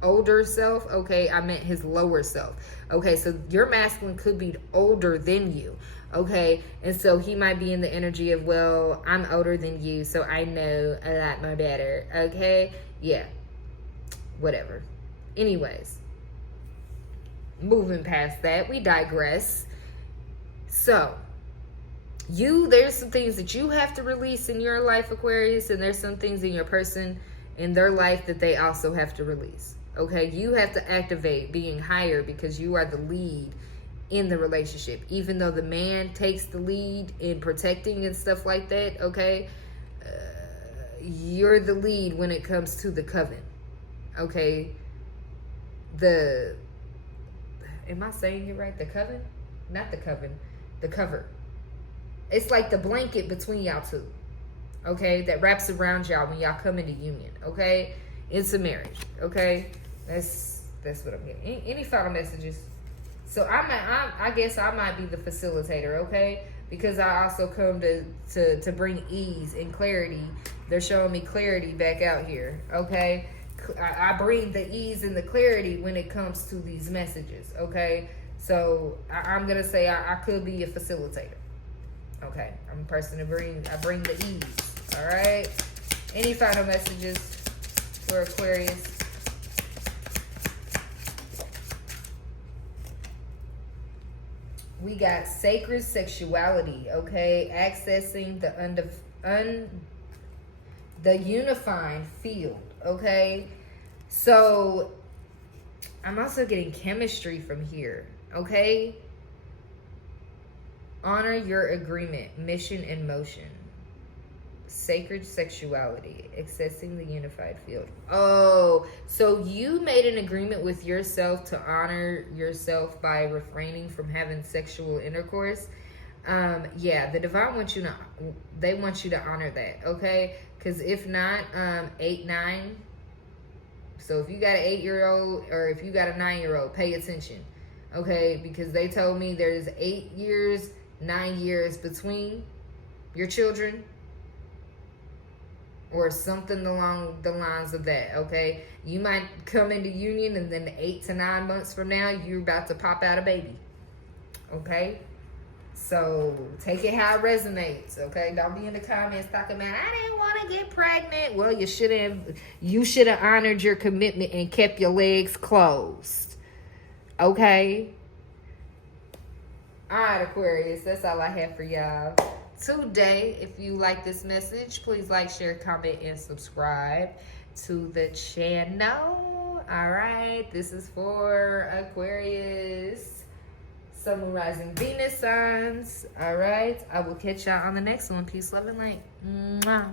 older self, okay? I meant his lower self. Okay, so your masculine could be older than you, okay? And so he might be in the energy of, well, I'm older than you, so I know a lot more better, okay? Yeah, whatever. Anyways, moving past that, we digress. So, there's some things that you have to release in your life, Aquarius, and there's some things in your person, in their life, that they also have to release. Okay, you have to activate being higher because you are the lead in the relationship. Even though the man takes the lead in protecting and stuff like that, okay, you're the lead when it comes to the coven. Okay, am I saying it right? The coven? Not the coven, the cover. It's like the blanket between y'all two, okay, that wraps around y'all when y'all come into union, okay? It's a marriage, okay? That's what I'm getting. Any final messages? So I guess I might be the facilitator, okay? because I also come to bring ease and clarity. They're showing me clarity back out here, okay? I bring the ease and the clarity when it comes to these messages, okay? So I'm going to say I could be a facilitator, okay? I'm a person I bring the ease, all right? Any final messages for Aquarius? We got sacred sexuality, okay? Accessing the unifying field, okay? So I'm also getting chemistry from here, okay? Honor your agreement, mission and motion. Sacred sexuality, accessing the unified field. Oh, so you made an agreement with yourself to honor yourself by refraining from having sexual intercourse. Yeah, the divine wants you to, they want you to honor that, okay? Because if not, 8, 9. So if you got an 8-year-old or if you got a 9-year-old, pay attention, okay? Because they told me there's 8 years, 9 years between your children, or something along the lines of that, okay? You might come into union and then 8 to 9 months from now, you're about to pop out a baby, okay? So take it how it resonates, okay? Don't be in the comments talking about, I didn't want to get pregnant. Well, you should have honored your commitment and kept your legs closed, okay? All right, Aquarius, that's all I have for y'all today. If you like this message, please like, share, comment, and subscribe to the channel. All right, this is for Aquarius, Sun, Moon, Rising, Venus signs. All right, I will catch y'all on the next one. Peace, love, and light. Mwah.